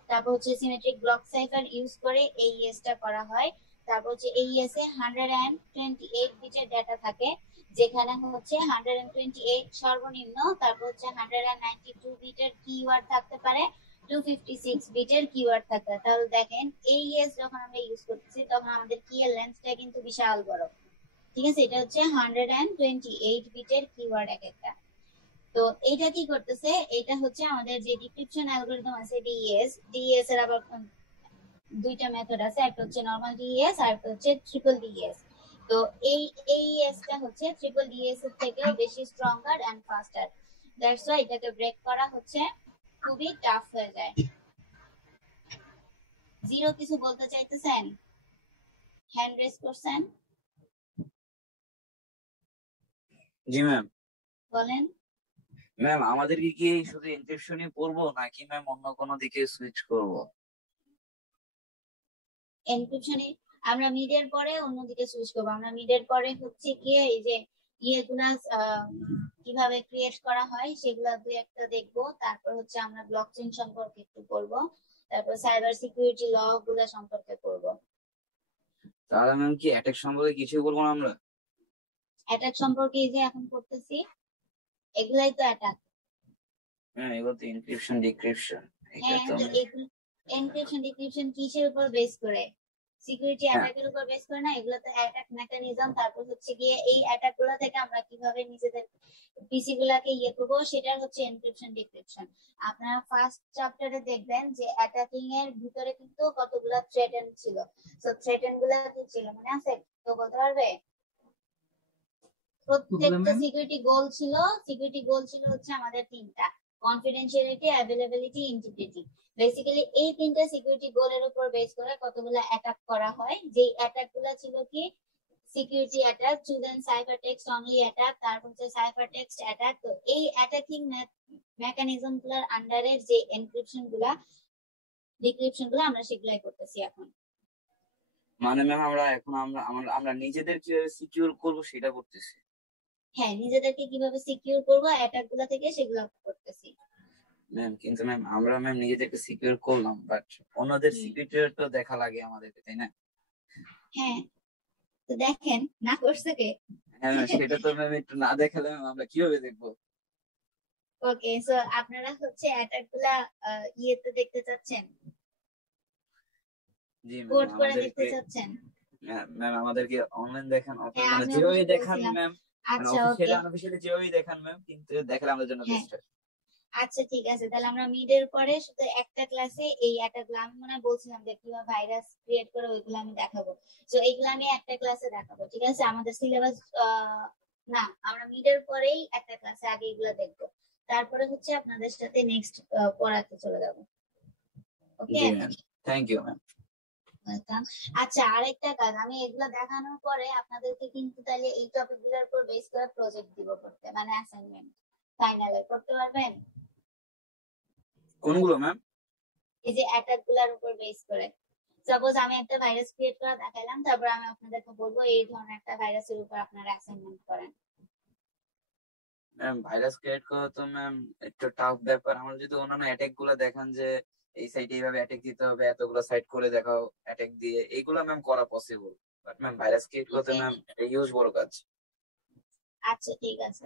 তারপর হচ্ছে সিমেট্রিক ব্লক সাইফার ইউজ করে AES টা করা হয়। তারপর হচ্ছে AES এ 128 বিটের ডেটা থাকে, যেখানে হচ্ছে 128 সর্বনিম্ন, তারপর হচ্ছে 192 বিটের কিওয়ার্ড থাকতে পারে, 256 বিটের কিওয়ার্ড থাকতে পারে। তাহলে দেখেন AES যখন আমরা ইউজ করতেছি তখন আমাদের কি এর লেন্থটা কিন্তু বিশাল বড়, ঠিক আছে। এটা হচ্ছে 128 বিটের কিওয়ার্ড এক একটা। তো এটা কি করতেছে, এটা হচ্ছে আমাদের যে ডিক্রিপশন অ্যালগরিদম আছে DES এর আবার দুইটা মেথড আছে, একটা হচ্ছে নরমাল DES আর একটা হচ্ছে ট্রিপল DES। তো এই AES টা হচ্ছে ট্রিপল DES এর থেকেও বেশি stronger and faster, that's why এটাকে ব্রেক করা হচ্ছে খুবই টাফ হয়ে যায়। জিরো কিছু বলতে চাইতেছেন? হ্যান্ড রেজ করছেন, জি ম্যাম। বলেন। ম্যাম আমাদের কি শুধু এনক্রিপশনই পড়বো নাকি ম্যাম অন্য কোনো দিকে সুইচ করব? এনক্রিপশনে আমরা মিডের পরে অন্যদিকে সুইচ করবো। আমরা মিডের পরে হচ্ছে কি এই যে ইয়েগুলা কিভাবে ক্রিয়েট করা হয় সেগুলা দুই একটা দেখবো, তারপর হচ্ছে আমরা ব্লকচেইন সম্পর্কে একটু পড়বো, তারপর সাইবার সিকিউরিটি ল গুলা সম্পর্কে পড়বো। তাহলে ম্যাম কি অ্যাটাক সম্পর্কে কিছু বলবো না আমরা? অ্যাটাক সম্পর্কে এই যে এখন পড়তেছি, এগুলাই তো অ্যাটাক। হ্যাঁ, এগুলো তো এনক্রিপশন ডিক্রিপশন। হ্যাঁ, তো এগুলো এনক্রিপশন ডিক্রিপশন কিসের উপর বেস করে? সিকিউরিটি অ্যাটাকের উপর বেস করে না, এগুলো তো অ্যাটাক মেকানিজম। তারপর হচ্ছে গিয়ে এই অ্যাটাক গুলো থেকে আমরা কিভাবে নিজেদের পিসি গুলাকে ইয়ে করবো সেটার হচ্ছে এনক্রিপশন ডিক্রিপশন। আপনারা ফার্স্ট চ্যাপ্টারে দেখবেন যে অ্যাটাকিং এর ভিতরে কিন্তু কতগুলো থ্রেটেন ছিল, তো থ্রেটেন গুলা কি ছিল মনে আছে? তো বলতে পারবে? প্রত্যেকটা সিকিউরিটি গোল ছিল হচ্ছে আমাদের তিনটা, কনফিডেন্সিয়ালিটি, অ্যাভেলেবিলিটি, ইন্টিগ্রিটি। বেসিক্যালি এই তিনটা সিকিউরিটি গোলের উপর বেস করে কতগুলো অ্যাটাক করা হয়, যেই অ্যাটাক গুলো ছিল কি security attack, chosen cipher text only attack, তারপর হচ্ছে সাইফার টেক্সট অ্যাটাক। তো এই অ্যাটাকিং মেকানিজম গুলার আন্ডারের যে এনক্রিপশন গুলা ডিক্রিপশন গুলা আমরা সেগুলাই করতেছি এখন। মানে ম্যাম আমরা নিজেদের কিভাবে সিকিউর করব সেটা করতেছি। হ্যাঁ, নিজেদেরকে কিভাবে সিকিউর করবো অ্যাটাক গুলা থেকে সেগুলো করতেছি। ম্যাম কিন্তু ম্যাম আমরা নিজেদেরকে সিকিউর করলাম, বাট অন্যদের সিকিউরিটি তো দেখা লাগে আমাদেরকে, তাই না? হ্যাঁ, তো দেখেন না করছে কে? হ্যাঁ, সেটা তো ম্যাম একটু না দেখালে আমরা কিভাবে দেখবো? ওকে, সো আপনারা হচ্ছে অ্যাটাক গুলা ইয়েতে দেখতে চাচ্ছেন? জি কোড ম্যাম, করে দেখতে আমাদেরকে চাচ্ছেন? ম্যাম আমাদেরকে অনলাইন দেখান, হ্যাঁ, মানে আমি যেভাবে অবশ্য দেখান বলছিলাম। ম্যাম, মানে আচ্ছা, অফিসিয়ালি ওকে। আনঅফিসিয়ালি যেভাবে দেখান ম্যাম, কিন্তু দেখালে আমাদের জন্য হ্যাঁ, বেস্ট হয়। আচ্ছা ঠিক আছে, তাহলে আমরা মিডের পরে শুধু একটা ক্লাসে এই অ্যাটাকগুলো আমি মনে হয় বলছিলাম যে কিভাবে ভাইরাস ক্রিয়েট করে ওইগুলো আমি দেখাবো। তো এইগুলো আমি একটা ক্লাসে দেখাবো, ঠিক আছে? আমাদের সিলেবাস না, আমরা মিডের পরেই একটা ক্লাসে আগে এগুলো দেখবো, তারপরে হচ্ছে আপনাদের সাথে নেক্সট পড়াতে চলে যাবো। ওকে, জি ma'am, thank you ma'am. Welcome. আচ্ছা, আরেকটা কাজ, আমি এগুলো দেখানোর পরে আপনাদেরকে কিন্তু তাহলে এই টপিক গুলোর উপর বেস করে প্রজেক্ট দিব করতে, মানে অ্যাসাইনমেন্ট ফাইনালে করতে পারবেন? কোনগুলো ম্যাম? এই যে অ্যাটাক গুলার উপর বেস করে, সাপোজ আমি একটা ভাইরাস ক্রিয়েট করা দেখাইলাম, তারপর আমি আপনাদেরকে বলবো এই ধরনের একটা ভাইরাসের উপর আপনারা অ্যাসাইনমেন্ট করেন। ম্যাম ভাইরাস ক্রিয়েট করা তো ম্যাম একটু টাফ ব্যাপার। আমার যদি অন্যান্য অ্যাটাক গুলো দেখান যে এই সাইটে এইভাবে অ্যাটাক দিতে হবে, এতগুলো সাইট করে দেখাও অ্যাটাক দিয়ে, এইগুলো ম্যাম করা possible. But ma'am virus create করতে ম্যাম ইউজ বড় কাজ। আচ্ছা ঠিক আছে,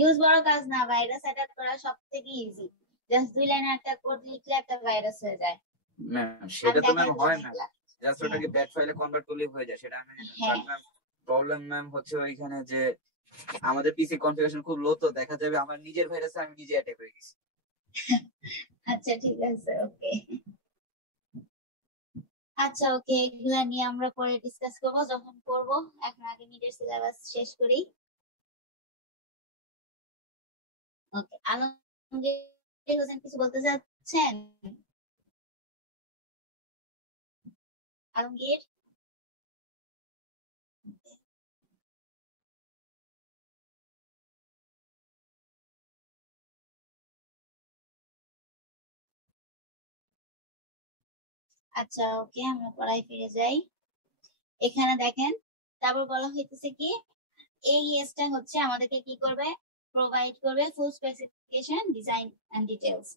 ইউজ বড় কাজ না, ভাইরাস অ্যাটাক করা সবথেকে ইজি। জাস্ট 2 লাইনে একটা কোড লিখলে একটা ভাইরাস হয়ে যায়। ম্যাম সেটা তো ম্যাম হয় ম্যাম, দেখাইলাম। জাস্ট ওটাকে ব্যাট ফাইলে কনভার্ট করলেই হয়ে যায়, সেটা আমি। হ্যাঁ। বাট ম্যাম প্রবলেম ম্যাম হচ্ছে ওইখানে যে আমাদের পিসি কনফিগারেশন খুব লো, তো দেখা যাবে আমার নিজের ভাইরাসে আমি নিজে অ্যাটাক হয়ে গেছি। আচ্ছা ঠিক আছে, ওকে। আচ্ছা ওকে, এগুলা নিয়ে আমরা পরে ডিসকাস করব যখন করব, এখন আগে মিডের সিলেবাস শেষ করি। ওকে, আলমগীর হোসেন কিছু বলতে চাচ্ছেন? আলমগীর? আচ্ছা ওকে, আমরা পড়ায় ফিরে যাই। এখানে দেখেন, তারপর বলা হইতেছে কি, এইএসটা হচ্ছে আমাদেরকে কি করবে, প্রোভাইড করবে full specification, design and details.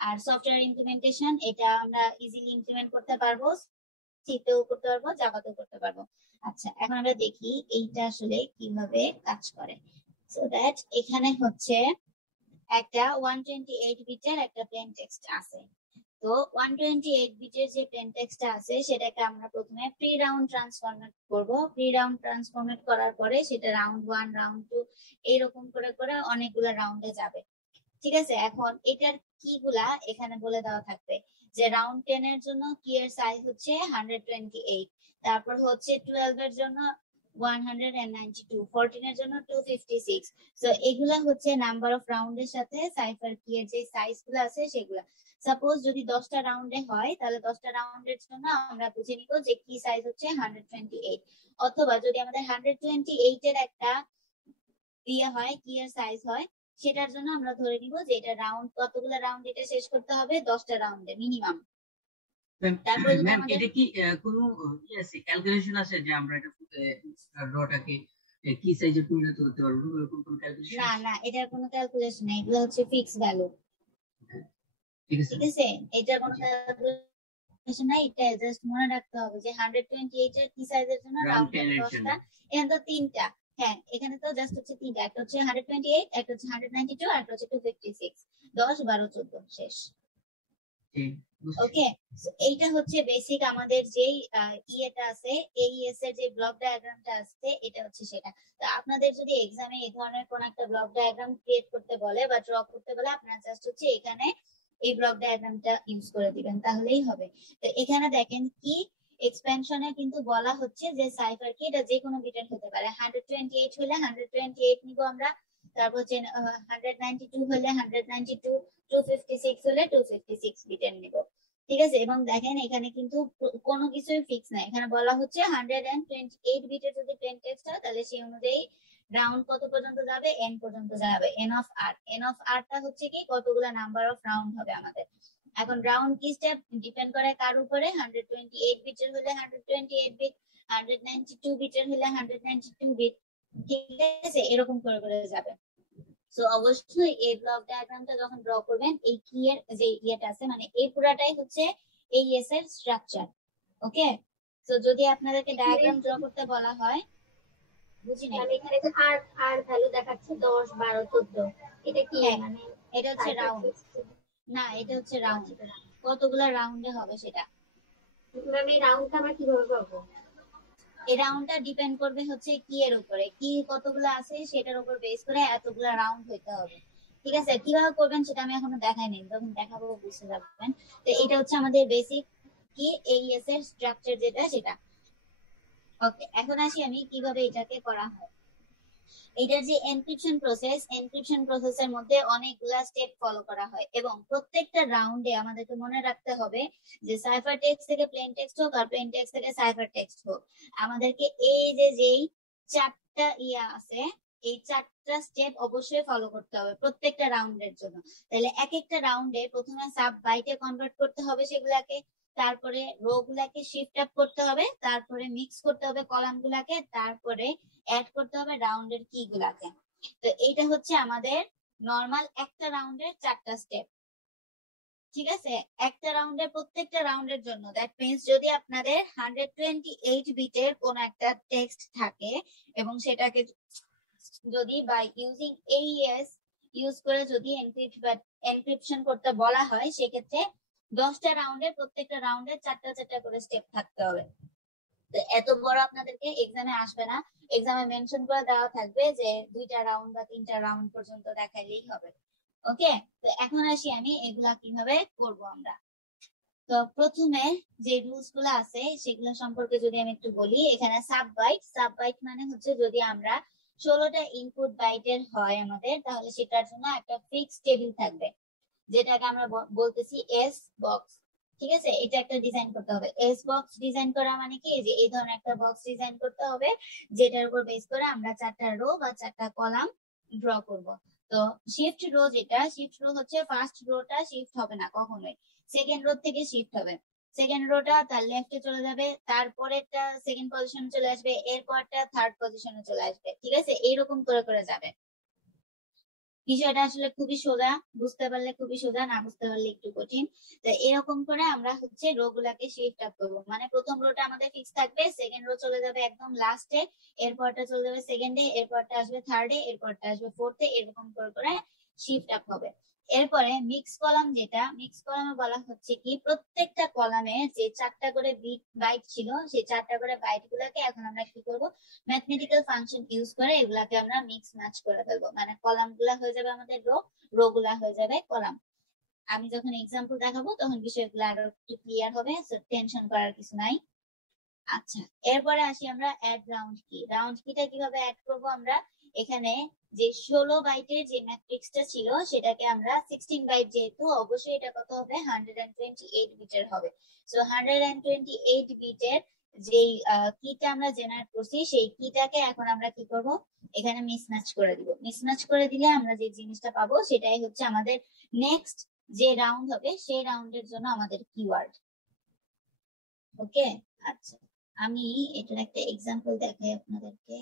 আর সফটওয়্যার ইমপ্লিমেন্টেশন, এটা আমরা ইজিলি ইমপ্লিমেন্ট করতে পারবো, সিতেও করতে পারবো, জাভাতেও করতে পারবো। আচ্ছা, এখন আমরা দেখি এইটা আসলে কিভাবে কাজ করে। সো দ্যাট এখানে হচ্ছে একটা 128 বিটের একটা প্লেন টেক্সট আছে। তো 128 বিটের যে প্লেন টেক্সটটা আছে সেটাকে আমরা প্রথমে প্রি রাউন্ড ট্রান্সফরমেট করব। প্রি রাউন্ড ট্রান্সফরমেট করার পরে সেটা রাউন্ড 1, রাউন্ড 2 এইরকম করে করে অনেকগুলো রাউন্ডে যাবে, ঠিক আছে? এখন এটার কিগুলা এখানে বলে দেওয়া থাকবে, যে রাউন্ড 10 এর জন্য কি এর সাইজ হচ্ছে 128, তারপর হচ্ছে 12 এর জন্য 192, 14 এর জন্য 256। সো এগুলা হচ্ছে নাম্বার অফ রাউন্ডের সাথে সাইফার কি এর যে সাইজ গুলো আছে সেগুলা। সাপোজ যদি 10টা রাউন্ডে হয়, তাহলে 10টা রাউন্ডের জন্য আমরা বুঝে নিব যে কি সাইজ হচ্ছে 128। অথবা যদি আমাদের 128 এর একটা ইয়ে হয়, কি এর সাইজ হয়, সেটার জন্য আমরা ধরে নিব যে এটা রাউন্ড, কতগুলো রাউন্ড এটা শেষ করতে হবে, 10টা রাউন্ডে মিনিমাম। তারপরে যদি ম্যাম আমাদের এটা কি কোনো কি আছে, ক্যালকুলেশন আছে যে আমরা এটা রটাকে কি সাইজে পরিণত করতে পারবো, এরকম কোনো ক্যালকুলেশন? না না, এটার কোনো ক্যালকুলেশন নেই, এগুলো হচ্ছে ফিক্স ভ্যালু, ঠিক আছে। ঠিক আছে? এটার কোনো ক্যালকুলেশন নাই, এটা জাস্ট মনে রাখতে হবে যে 128 এর কি সাইজের জন্য রাউন্ড 10 এর জন্য। 10টা, এখানে তো 3টা। হ্যাঁ, এখানে তো জাস্ট হচ্ছে 3টা, একটা হচ্ছে 128, একটা হচ্ছে 192, আর একটা হচ্ছে 256। 10, 12, 14 শেষ। ঠিক, বুঝছি। ওকে, এইটা হচ্ছে বেসিক আমাদের যেই ইয়েটা আছে, এইএস এর যে ব্লক ডায়াগ্রামটা আছে, এটা হচ্ছে সেটা। তো আপনাদের যদি এক্সামে এই ধরনের কোন একটা ব্লক ডায়াগ্রাম ক্রিয়েট করতে বলে বা ড্র করতে বলে, আপনারা জাস্ট হচ্ছে এখানে এই ব্লক ডায়াগ্রামটা ইউজ করে দিবেন, তাহলেই হবে। তো এখানে দেখেন কি, এক্সপেনশনে কিন্তু বলা হচ্ছে যে সাইফার কি এটা যে কোনো বিটের হতে পারে। 128 হলে 128 নিব আমরা, তারপর হচ্ছে 192 হলে 192, 256 হলে 256 বিটের নিব, ঠিক আছে? এবং দেখেন এখানে কিন্তু কোনো কিছুই ফিক্স নাই, এখানে বলা হচ্ছে 128 বিটের যদি প্লেন টেক্সট হয়, তাহলে সেই অনুযায়ী রাউন্ড কত পর্যন্ত যাবে, এন পর্যন্ত যাবে, N of R. N of আরটা হচ্ছে কি, কতগুলো নাম্বার অফ রাউন্ড হবে আমাদের। এখন রাউন্ড কি স্টেপ ডিপেন্ড করে কার উপরে, 128 বিটের হলে 128 বিট, 192 বিটের হলে 192 বিট, ঠিক আছে? এরকম করে করে যাবে। সো অবশ্যই এই ব্লক ডায়াগ্রামটা যখন ড্র করবেন, এই কি এর যে ইয়েটা আছে, মানে এই পুরাটাই হচ্ছে এইএস এর স্ট্রাকচার। ওকে, সো যদি আপনাদেরকে ডায়াগ্রাম ড্র করতে বলা হয়, বুঝি নাই, তাহলে এখানে যে আর আর ভ্যালু দেখাচ্ছে 10, 12, 14, এটা কি হ্যাঁ, মানে? এটা হচ্ছে রাউন্ড, না এটা হচ্ছে রাউন্ড, কতগুলা রাউন্ডে হবে সেটা। ম্যাম এই রাউন্ডটা আমরা কিভাবে পাবো? এই রাউন্ডটা ডিপেন্ড করবে হচ্ছে কি এর উপরে, কি কতগুলো আছে সেটার উপর বেস করে এতগুলা রাউন্ড হইতে হবে। ঠিক আছে, কিভাবে করবেন সেটা আমি এখনো দেখাইনি, যখন দেখাবো বুঝতে যাবেন। তো এটা হচ্ছে আমাদের বেসিক কি এইএস এর স্ট্রাকচার যেটা সেটা। ওকে, এখন আসি আমি কিভাবে এটাকে করা হয়। এটার যে এনক্রিপশন প্রসেসের মধ্যে অনেকগুলা স্টেপ ফলো করা হয় এবং প্রত্যেকটা রাউন্ডে আমাদেরকে মনে রাখতে হবে যে সাইফার টেক্সট থেকে প্লেন টেক্সট হোক আর প্লেন টেক্সট থেকে সাইফার টেক্সট হোক, আমাদেরকে এই যে যেই চারটা ইয়া আছে, এই চারটা স্টেপ অবশ্যই ফলো করতে হবে প্রত্যেকটা রাউন্ডের জন্য। তাহলে এক একটা রাউন্ডে প্রথমে সাব বাইটে কনভার্ট করতে হবে সেগুলাকে, তারপরে রো গুলাকে শিফট আপ করতে হবে, তারপরে মিক্স করতে হবে কলাম গুলাকে, তারপরে অ্যাড করতে হবে রাউন্ডের কি গুলাকে। তো এইটা হচ্ছে আমাদের নর্মাল একটা রাউন্ডের চারটা স্টেপ। ঠিক আছে, একটা রাউন্ডের প্রত্যেকটা রাউন্ডের জন্য দ্যাট মিন্স যদি আপনাদের 128 বিটের কোন একটা টেক্সট থাকে এবং সেটাকে যদি বাই ইউজিং এইএস ইউজ করে যদি এনক্রিপশন করতে বলা হয়, সেক্ষেত্রে 10টা রাউন্ডের প্রত্যেকটা রাউন্ডে চারটা চারটা করে স্টেপ থাকতে হবে। তো এত বড় আপনাদেরকে এক্সামে আসবে না, এক্সামে মেনশন করে দেওয়া থাকবে যে 2টা রাউন্ড বা 3টা রাউন্ড পর্যন্ত দেখাইলেই হবে। ওকে, তো এখন আসি আমি এগুলা কিভাবে করব আমরা। তো প্রথমে যে রুলস গুলো আছে সেগুলো সম্পর্কে যদি আমি একটু বলি, এখানে সাব বাইট মানে হচ্ছে যদি আমরা 16টা ইনপুট বাইটের হয় আমাদের, তাহলে সেটার জন্য একটা ফিক্স টেবিল থাকবে যেটাকে আমরা বলতেছি এস বক্স। ঠিক আছে, এটা একটা ডিজাইন করতে হবে। এস বক্স ডিজাইন করা মানে কি, যে এই ধরনের একটা বক্স ডিজাইন করতে হবে যেটার উপর বেস করে আমরা চারটা রো বা চারটা কলাম ড্র করব। তো শিফট রো হচ্ছে ফার্স্ট রোটা শিফট হবে না কখনোই, সেকেন্ড রো থেকে শিফট হবে। সেকেন্ড রোটা তার লেফটে চলে যাবে, তারপরেরটা সেকেন্ড পজিশনে চলে আসবে, এরপরটা থার্ড পজিশনে চলে আসবে। ঠিক আছে, এইরকম করে করে যাবে। বিষয়টা আসলে খুবই সোজা, বুঝতে পারলে খুবই সোজা, না বুঝতে পারলে একটু কঠিন। তো এরকম করে আমরা হচ্ছে রো গুলাকে শিফট আপ করবো, মানে প্রথম রোটা আমাদের ফিক্স থাকবে, সেকেন্ড রো চলে যাবে একদম লাস্টে, এরপরটা চলে যাবে সেকেন্ডে, এরপরটা আসবে থার্ডে, এরপরটা আসবে ফোর্থে, এরকম করে করে শিফট আপ হবে। এরপরে মিক্স কলাম, যেটা মিক্স কলামে বলা হচ্ছে কি, প্রত্যেকটা কলামে যে চারটা করে বাইট ছিল সেই চারটা করে বাইট গুলাকে এখন আমরা কি করবো, ম্যাথমেটিক্যাল ফাংশন ইউজ করে এগুলাকে আমরা মিক্স ম্যাচ করে ফেলবো, মানে কলাম গুলা হয়ে যাবে আমাদের রো, রো গুলা হয়ে যাবে কলাম। আমি যখন এক্সাম্পল দেখাবো তখন বিষয়গুলো আরো একটু ক্লিয়ার হবে, টেনশন করার কিছু নাই। আচ্ছা, এরপরে আসি আমরা অ্যাড রাউন্ড কি। রাউন্ড কিটা কিভাবে অ্যাড করব আমরা, এখানে যে 16 বাইটের যে ম্যাট্রিক্সটা ছিল সেটাকে আমরা 16 বাইট, যেহেতু অবশ্যই এটা কত হবে, 128 বিটের হবে। সো 128 বিটের যেই কিটা আমরা জেনারেট করছি সেই কিটাকে এখন আমরা কি করব, এখানে মিসম্যাচ করে দিব। মিসম্যাচ করে দিলে আমরা যে জিনিসটা পাবো সেটাই হচ্ছে আমাদের নেক্সট যে রাউন্ড হবে সেই রাউন্ডের জন্য আমাদের কিওয়ার্ড। ওকে, আচ্ছা, আমি এটার একটা এক্সাম্পল দেখাই আপনাদেরকে।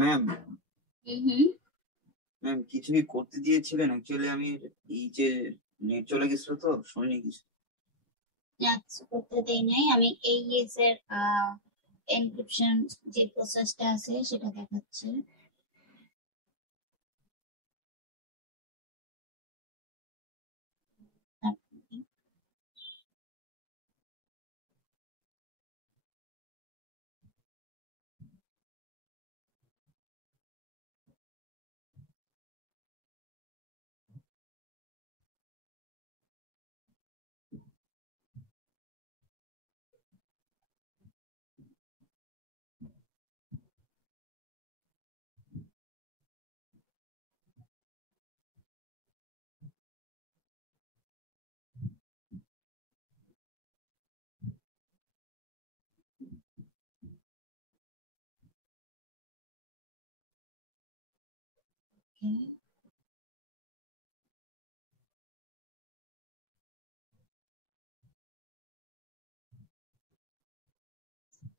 ম্যাম হুম ম্যাম কিছু কি করতে দিয়েছিলেন? অ্যাকচুয়ালি আমি এই যে নেট চলে গেছিল তো শুনিনি কিছু। কিছু করতে দেই নাই, আমি AES এর এনক্রিপশন যে প্রসেসটা আছে সেটা দেখাচ্ছি।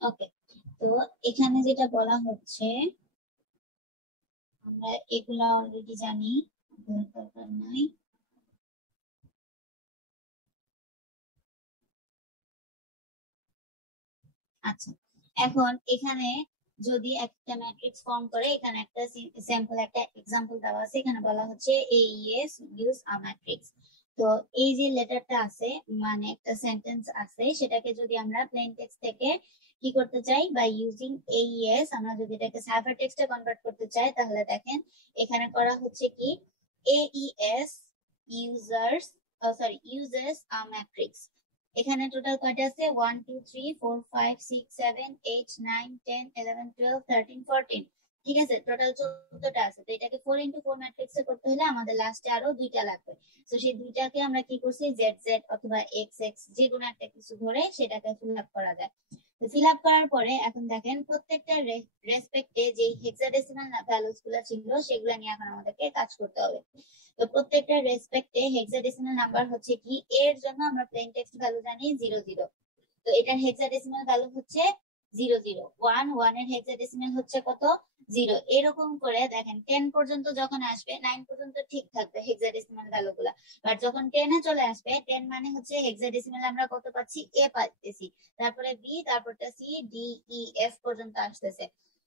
ওকে, তো এখানে যেটা বলা হচ্ছে আমরা এগুলা অলরেডি জানি, দরকার নাই। আচ্ছা, এখন এখানে যদি একটা ম্যাট্রিক্স ফর্ম করে, এখানে একটা স্যাম্পল একটা এক্সাম্পল দেওয়া আছে, এখানে বলা হচ্ছে AES ইউজ আ ম্যাট্রিক্স। তো এই যে লেটারটা আছে মানে একটা সেন্টেন্স আছে, সেটাকে যদি আমরা প্লেন টেক্সট থেকে কি করতে চাই বা ইউজিং AES আমরা যদি এটাকে সাইফার টেক্সটে কনভার্ট করতে চাই, তাহলে দেখেন এখানে করা হচ্ছে কি AES ইউজার্স ইউজেস আ ম্যাট্রিক্স। এখানে টোটাল কয়টা আছে 1 2 3 4 5 6 7 8 9 10 11 12 13 14, ঠিক আছে, টোটাল 14টা আছে। তো এটাকে 4 ইনটু 4 ম্যাট্রিক্সে করতে হলে আমাদের লাস্টে আরো দুইটা লাগবে। তো সেই দুইটাকে আমরা কি করছি ZZ অথবা XX যে কোনো একটা কিছু ধরে সেটাকে ফিল আপ করা যায়। তো ফিল আপ করার পরে এখন দেখেন প্রত্যেকটা রেসপেক্টে যে হেক্সাডেসিমাল ভ্যালুস গুলো ছিল সেগুলো নিয়ে এখন আমাদেরকে কাজ করতে হবে। তো প্রত্যেকটা রেসপেক্টে হেক্সাডেসিমাল নাম্বার হচ্ছে কি, এর জন্য আমরা প্লেন টেক্সট ভ্যালু জানি 00, তো এটার হেক্সাডেসিমাল ভ্যালু হচ্ছে 00, 1 এর হেক্সাডেসিমাল হচ্ছে কত 0। এরকম করে দেখেন 10 পর্যন্ত যখন আসবে 9 পর্যন্ত ঠিক থাকবে হেক্সাডেসিমাল ভ্যালু গুলা, বাট যখন 10 এ চলে আসবে 10 মানে হচ্ছে হেক্সাডেসিমাল আমরা কত পাচ্ছি A পাচ্ছি, তারপরে B, তারপরটা C D E F পর্যন্ত আসতেছে।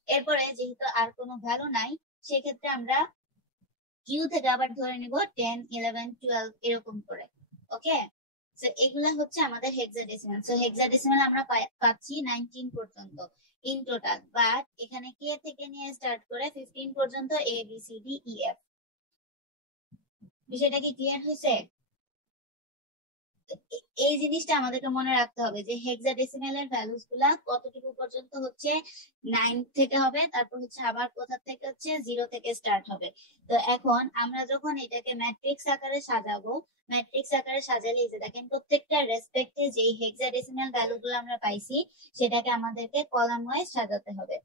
এরপরে যেহেতু আর কোনো ভ্যালু নাই সেক্ষেত্রে আমরা কিউ থেকে আবার ধরে নিব 10 11 12 এরকম করে। ওকে, সো এগুলা হচ্ছে আমাদের হেক্সাডেসিমাল। সো হেক্সাডেসিমাল আমরা পাচ্ছি 19 পর্যন্ত ইন টোটাল, বাট এখানে কে থেকে নিয়ে স্টার্ট করে 15 পর্যন্ত A B C D E F। বিষয়টা কি ক্লিয়ার হয়েছে? এই জিনিসটা আমাদেরকে মনে রাখতে হবে যে হেক্সাডেসিমালের ভ্যালুস গুলা কতটুকু পর্যন্ত হচ্ছে 9 থেকে হবে, তারপর হচ্ছে আবার কোথা থেকে হচ্ছে 0 থেকে স্টার্ট হবে। তো এখন আমরা যখন এটাকে ম্যাট্রিক্স আকারে সাজাবো, ম্যাট্রিক্স আকারে সাজালে এই যে দেখেন প্রত্যেকটা রেসপেক্টে যে হেক্সাডেসিমাল ভ্যালু গুলো আমরা পাইছি সেটাকে আমাদেরকে কলাম ওয়াইজ সাজাতে হবে।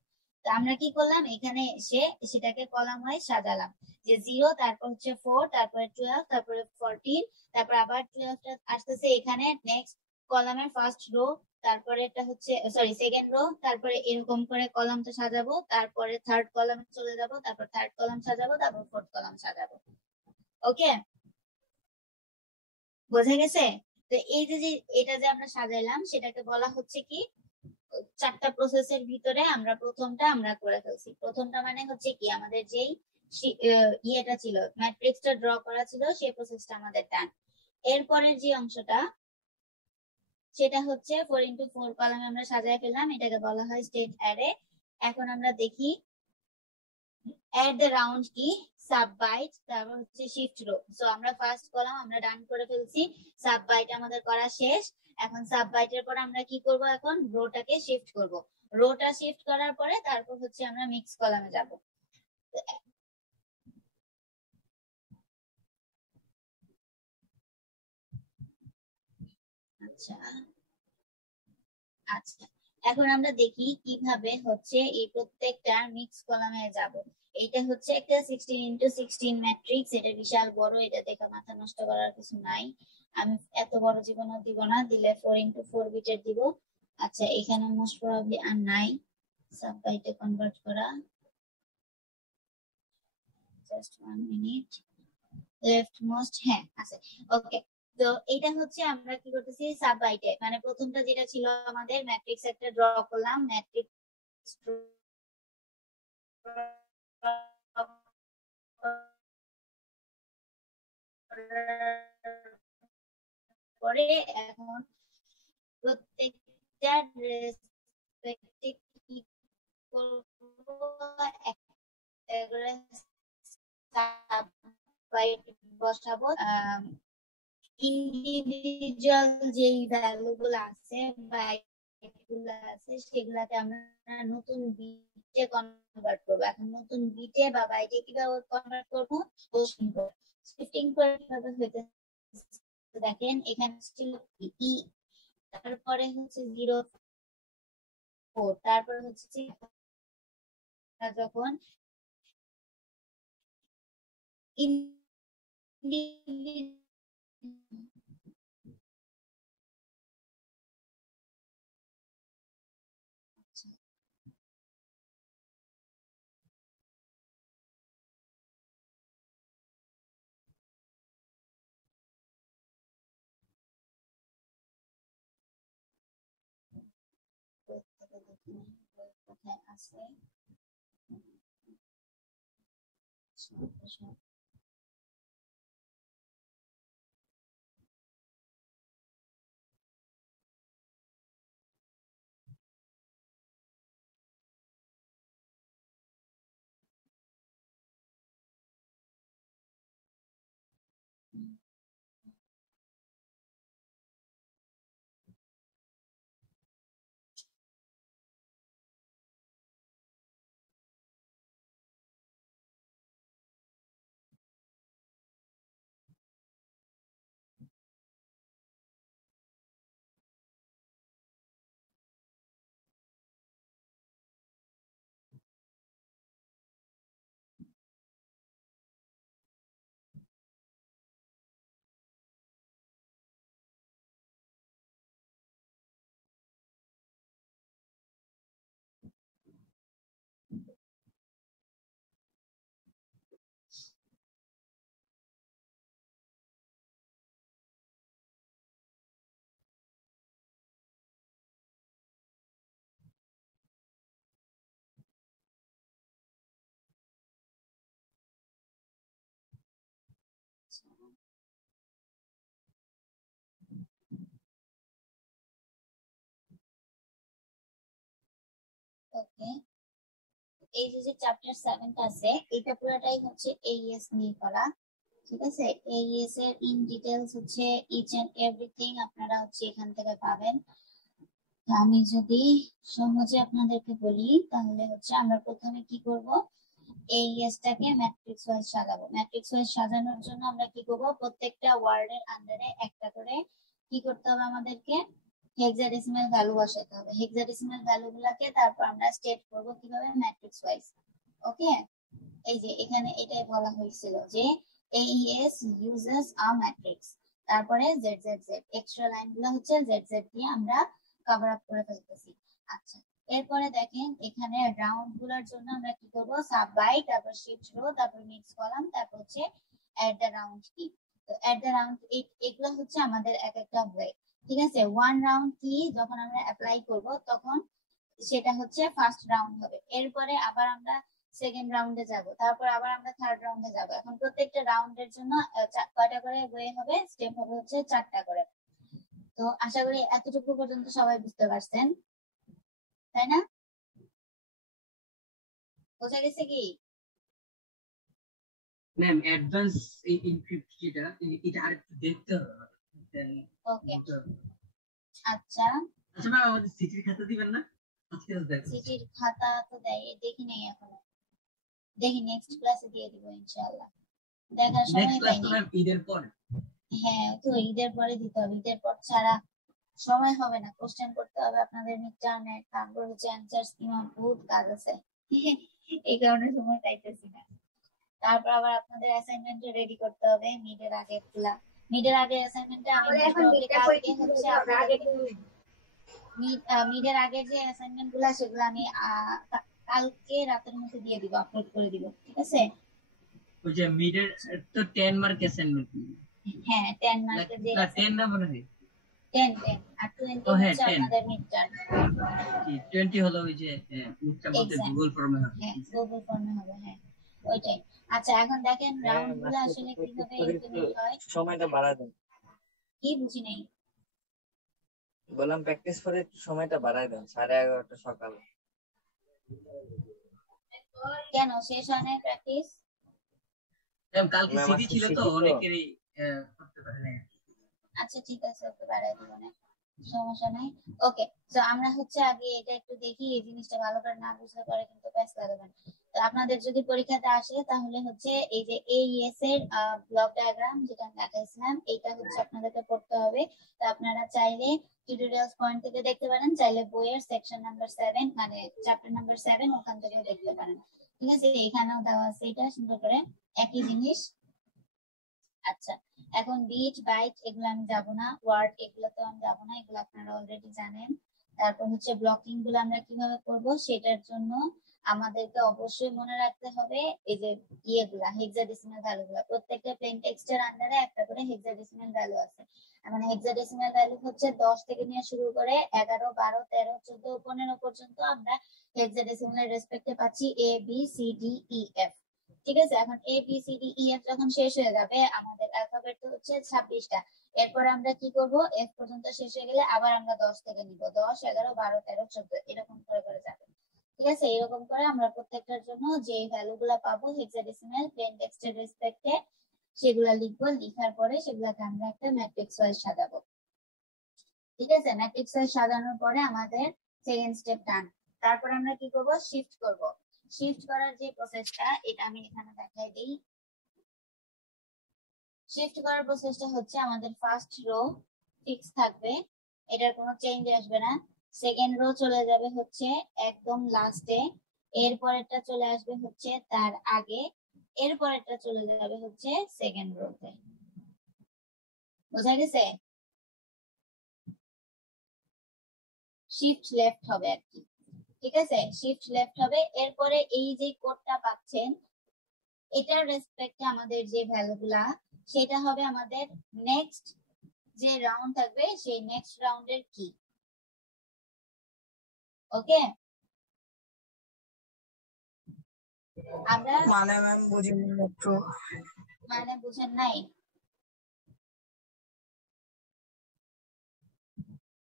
তো আমরা কি করলাম, এখানে এসে সেটাকে কলাম ওয়াইজ সাজালাম, যে 0 তারপর হচ্ছে 4 তারপরে 12 তারপরে 14, তারপর আবার 12টা আসতেছে এখানে নেক্সট কলামের ফার্স্ট রো, তারপরে এটা হচ্ছে সেকেন্ড রো, তারপরে এরকম করে কলামটা সাজাবো, তারপরে থার্ড কলামে চলে যাব, তারপর থার্ড কলাম সাজাবো, তারপর ফোর্থ কলাম সাজাবো। ওকে, বোঝা গেছে? তো এই যে এটা যে আমরা সাজাইলাম সেটাকে বলা হচ্ছে কি, চারটা প্রসেসের ভিতরে আমরা প্রথমটা আমরা করে ফেলছি। প্রথমটা মানে হচ্ছে কি আমাদের যেই ইয়েটা ছিল ম্যাট্রিক্সটা ড্র করা ছিল সেই প্রসেসটা আমাদের ডান। এরপরের যে অংশটা সেটা হচ্ছে 4 ইন্টু 4 কলামে আমরা সাজায় ফেললাম, এটাকে বলা হয় স্টেট অ্যারে। এখন আমরা দেখি অ্যাড দ্য রাউন্ড কি সাব বাইট, তারপর হচ্ছে শিফট রো। সো আমরা ফার্স্ট কলাম আমরা ডান করে ফেলছি, সাব বাইট আমাদের করা শেষ। এখন সাব বাইটের পর আমরা কি করব, এখন রোটাকে শিফট করব। রোটা শিফট করার পরে তারপর হচ্ছে আমরা মিক্স কলামে যাব। আচ্ছা আচ্ছা, এখন আমরা দেখি কিভাবে হচ্ছে এই প্রত্যেকটা মিক্স কলামে যাব। এইটা হচ্ছে একটা 16 ইন্টু 16 ম্যাট্রিক্স, এটা বিশাল বড়, এটা দেখে মাথা নষ্ট করার কিছু নাই। আমি এত বড় জীবনও দিব না, দিলে 4 ইন্টু 4 বিটের দিব। আচ্ছা, এখানে মোস্ট প্রবাবলি আর নাই সাব বাইটে কনভার্ট করা। জাস্ট 1 মিনিট লেফট মোস্ট, হ্যাঁ আছে। ওকে, তো এটা হচ্ছে আমরা কি করতেছি সাব বাইটে, মানে প্রথমটা যেটা ছিল আমাদের ম্যাট্রিক্স একটা ড্র করলাম, ম্যাট্রিক্স পরে এখন প্রত্যেকটা রেসপেক্টে কি করব, একটা করে সাব বাইট বসাবো। ইন্ডিভিজুয়াল যেই ভ্যালু গুলো আছে বা গুলো আছে সেগুলাকে আমরা নতুন বিটে কনভার্ট করবো। এখন নতুন বিটে বা বাইটে কিভাবে কনভার্ট করবো, শিফটিং করে কিভাবে হইতে দেখেন, এখানে ছিল ই, তারপরে হচ্ছে 0 4, তারপরে হচ্ছে যখন কোথায় আছে ওকে, এই যে চ্যাপ্টার 7 আছে এটা পুরোটাই হচ্ছে এইএস নিয়ে করা, ঠিক আছে। এইএস এর ইন ডিটেইলস হচ্ছে ইচ এন্ড এভরিথিং আপনারা হচ্ছে এখান থেকে পাবেন। তো আমি যদি সহজে আপনাদেরকে বলি তাহলে হচ্ছে আমরা প্রথমে কি করব, এইএস টাকে ম্যাট্রিক্স ওয়াইজ সাজাবো। ম্যাট্রিক্স ওয়াইজ সাজানোর জন্য আমরা কি করব, প্রত্যেকটা ওয়ার্ডের আন্ডারে একটা করে কি করতে হবে, আমাদেরকে হেক্সাডেসিমাল ভ্যালু বসাতে হবে। হেক্সাডেসিমাল ভ্যালু গুলাকে তারপর আমরা স্টেট করব কিভাবে, ম্যাট্রিক্স ওয়াইজ। ওকে, এই যে এখানে এটাই বলা হয়েছিল যে AES uses a matrix, তারপরে ZZZ এক্সট্রা লাইনগুলো হচ্ছে ZZ দিয়ে আমরা কভার আপ করে ফেলতেছি। আচ্ছা, এরপরে দেখেন এখানে রাউন্ড গুলোর জন্য আমরা কি করব, সাব বাই, তারপর শিফট রো, তারপর মিক্স কলাম, তারপর হচ্ছে এট দ্য রাউন্ড কি। তো এট দ্য রাউন্ড এগুলো হচ্ছে আমাদের এক একটা ওয়ে, ঠিক আছে। ওয়ান রাউন্ড কি যখন আমরা অ্যাপ্লাই করব তখন সেটা হচ্ছে ফার্স্ট রাউন্ড হবে, এরপরে আবার আমরা সেকেন্ড রাউন্ডে যাব, তারপর আবার আমরা থার্ড রাউন্ডে যাব। এখন প্রত্যেকটা রাউন্ডের জন্য কয়টা করে ওয়ে হবে, স্টেপ হবে হচ্ছে 4টা করে। তো আশা করি এতটুকু পর্যন্ত সবাই বুঝতে পারছেন, তাই না? বোঝা গেছে কি? ম্যাম অ্যাডভান্স ইনক্রিপ্ট যেটা এটা আরেকটু দেখতে হবে। ওকে, আচ্ছা আচ্ছা ম্যাম আমাদের সিটির খাতা দিবেন না আজকে? দেখো সিটির খাতা তো দেখি নাই এখনো, দেখি নেক্সট ক্লাসে দিয়ে দিব ইনশাআল্লাহ, দেখার নেক্সট সময় ক্লাস তো পাইনি। ম্যাম ঈদের পরে। হ্যাঁ, তো ঈদের পরে দিতে হবে, ঈদের পর ছাড়া সময় হবে না। কোশ্চেন করতে হবে আপনাদের মিড টার্মে, তারপর হচ্ছে অ্যানসার স্কিমা, বহুত কাজ আছে এই কারণে সময় পাইতেছি না। তারপর আবার আপনাদের অ্যাসাইনমেন্ট রেডি করতে হবে মিডের আগে গুলা। মিডের আগে অ্যাসাইনমেন্টে আমি আমাদের এখন মোটামুটি বিটা কালকে পরীক্ষা হচ্ছে হবে আগে মিডের আগে যে অ্যাসাইনমেন্ট গুলা সেগুলো আমি কালকে রাতের মধ্যে দিয়ে দিব, আপলোড করে দিব, ঠিক আছে। ওই যে মিডের তো 10 মার্ক অ্যাসাইনমেন্ট হ্যাঁ 10 মার্কের যে না 10 না মনে হয় 10 আর 20 ও হ্যাঁ হচ্ছে 10 আপনাদের মিড টার্ম। জি 20 হলো ওই যে মিডটার মধ্যে এক্সাম গুগল ফর্মে হবে হ্যাঁ গুগল ফর্মে হবে হ্যাঁ ওইটাই। আচ্ছা এখন দেখেন রাউন্ড গুলো আসলে কিভাবে ইমপ্লিমেন্ট হয়। সময়টা বাড়ায় দেন, কি বুঝি নাই। বললাম প্র্যাকটিস করে একটু সময়টা বাড়ায় দেন, 11:30 সকাল। কেন শেষ হয় নাই প্র্যাকটিস? কালকে ম্যাম সিডি আজকে ছিল তো ছুটি তো। অনেকেরই করতে পারে না। আচ্ছা ঠিক আছে ওকে বাড়াই দিব না সমস্যা নাই। ওকে তো আমরা হচ্ছে আগে এটা একটু দেখি এই জিনিসটা ভালো করে না বুঝলে পরে কিন্তু প্যাস লাগাবেন। তো আপনাদের যদি পরীক্ষাতে আসে তাহলে হচ্ছে এই যে এইএস এর ব্লক ডায়াগ্রাম যেটা আমি দেখাইছিলাম এটা হচ্ছে আপনাদেরকে পড়তে হবে। তো আপনারা চাইলে টিউটোরিয়ালস পয়েন্ট থেকে দেখতে পারেন, চাইলে বইয়ের সেকশন নাম্বার 7 মানে চ্যাপ্টার নাম্বার 7 ওখান থেকে দেখতে পারেন। ঠিক আছে এখানেও দেওয়া আছে এটা সুন্দর করে একই জিনিস। আচ্ছা এখন বিট বাইট এগুলো আমি যাব না, ওয়ার্ড এগুলো তো আমি যাব না, এগুলো আপনারা অলরেডি জানেন। তারপর হচ্ছে ব্লকিং গুলো আমরা কিভাবে করব সেটার জন্য আমাদেরকে অবশ্যই মনে রাখতে হবে এই যে ইয়েগুলা হেক্সাডেসিমাল ভ্যালুগুলা। প্রত্যেকটা প্লেন টেক্সটের আন্ডারে একটা করে হেক্সাডেসিমাল ভ্যালু আছে। মানে হেক্সাডেসিমাল ভ্যালু হচ্ছে 10 থেকে নিয়ে শুরু করে 11 12 13 14 15 পর্যন্ত আমরা হেক্সাডেসিমালের রেসপেক্টে পাচ্ছি A B C D E F. ঠিক আছে এখন A B C D E F যখন শেষ হয়ে যাবে আমাদের অ্যালফাবেট তো হচ্ছে 26টা। এরপর আমরা কি করব এফ পর্যন্ত শেষ হয়ে গেলে আবার আমরা 10 থেকে নিব 10 11 12 13 14 এরকম করে করে যাবে। ঠিক আছে এরকম করে আমরা প্রত্যেকটার জন্য যে ভ্যালুগুলো পাবো হেক্সাডেসিমাল প্লেন টেক্সটের রেসপেক্টে সেগুলা লিখবো, লিখার পরে সেগুলাকে আমরা একটা ম্যাট্রিক্স ওয়াইজ সাজাবো। ঠিক আছে ম্যাট্রিক্স ওয়াইজ সাজানোর পরে আমাদের সেকেন্ড স্টেপ ডান। তারপর আমরা কি করব শিফট করব। শিফট করার যে প্রসেসটা এটা আমি এখানে দেখাই দিই। শিফট করার প্রসেসটা হচ্ছে আমাদের ফার্স্ট রো ফিক্স থাকবে, এটার কোনো চেঞ্জ আসবে না। সেকেন্ড রো চলে যাবে হচ্ছে একদম লাস্টে, এরপরেরটা চলে আসবে হচ্ছে তার আগে, এরপরেরটা চলে যাবে হচ্ছে সেকেন্ড রোতে। বোঝা গেছে? শিফট লেফট হবে আর কি। ঠিক আছে শিফট লেফট হবে। এরপরে এই যে কোডটা পাচ্ছেন এটার রেসপেক্টে আমাদের যে ভ্যালুগুলা সেটা হবে আমাদের নেক্সট যে রাউন্ড থাকবে সেই নেক্সট রাউন্ডের কি। ওকে আমরা মানে ম্যাম বুঝিনি একটু। মানে বুঝেন নাই?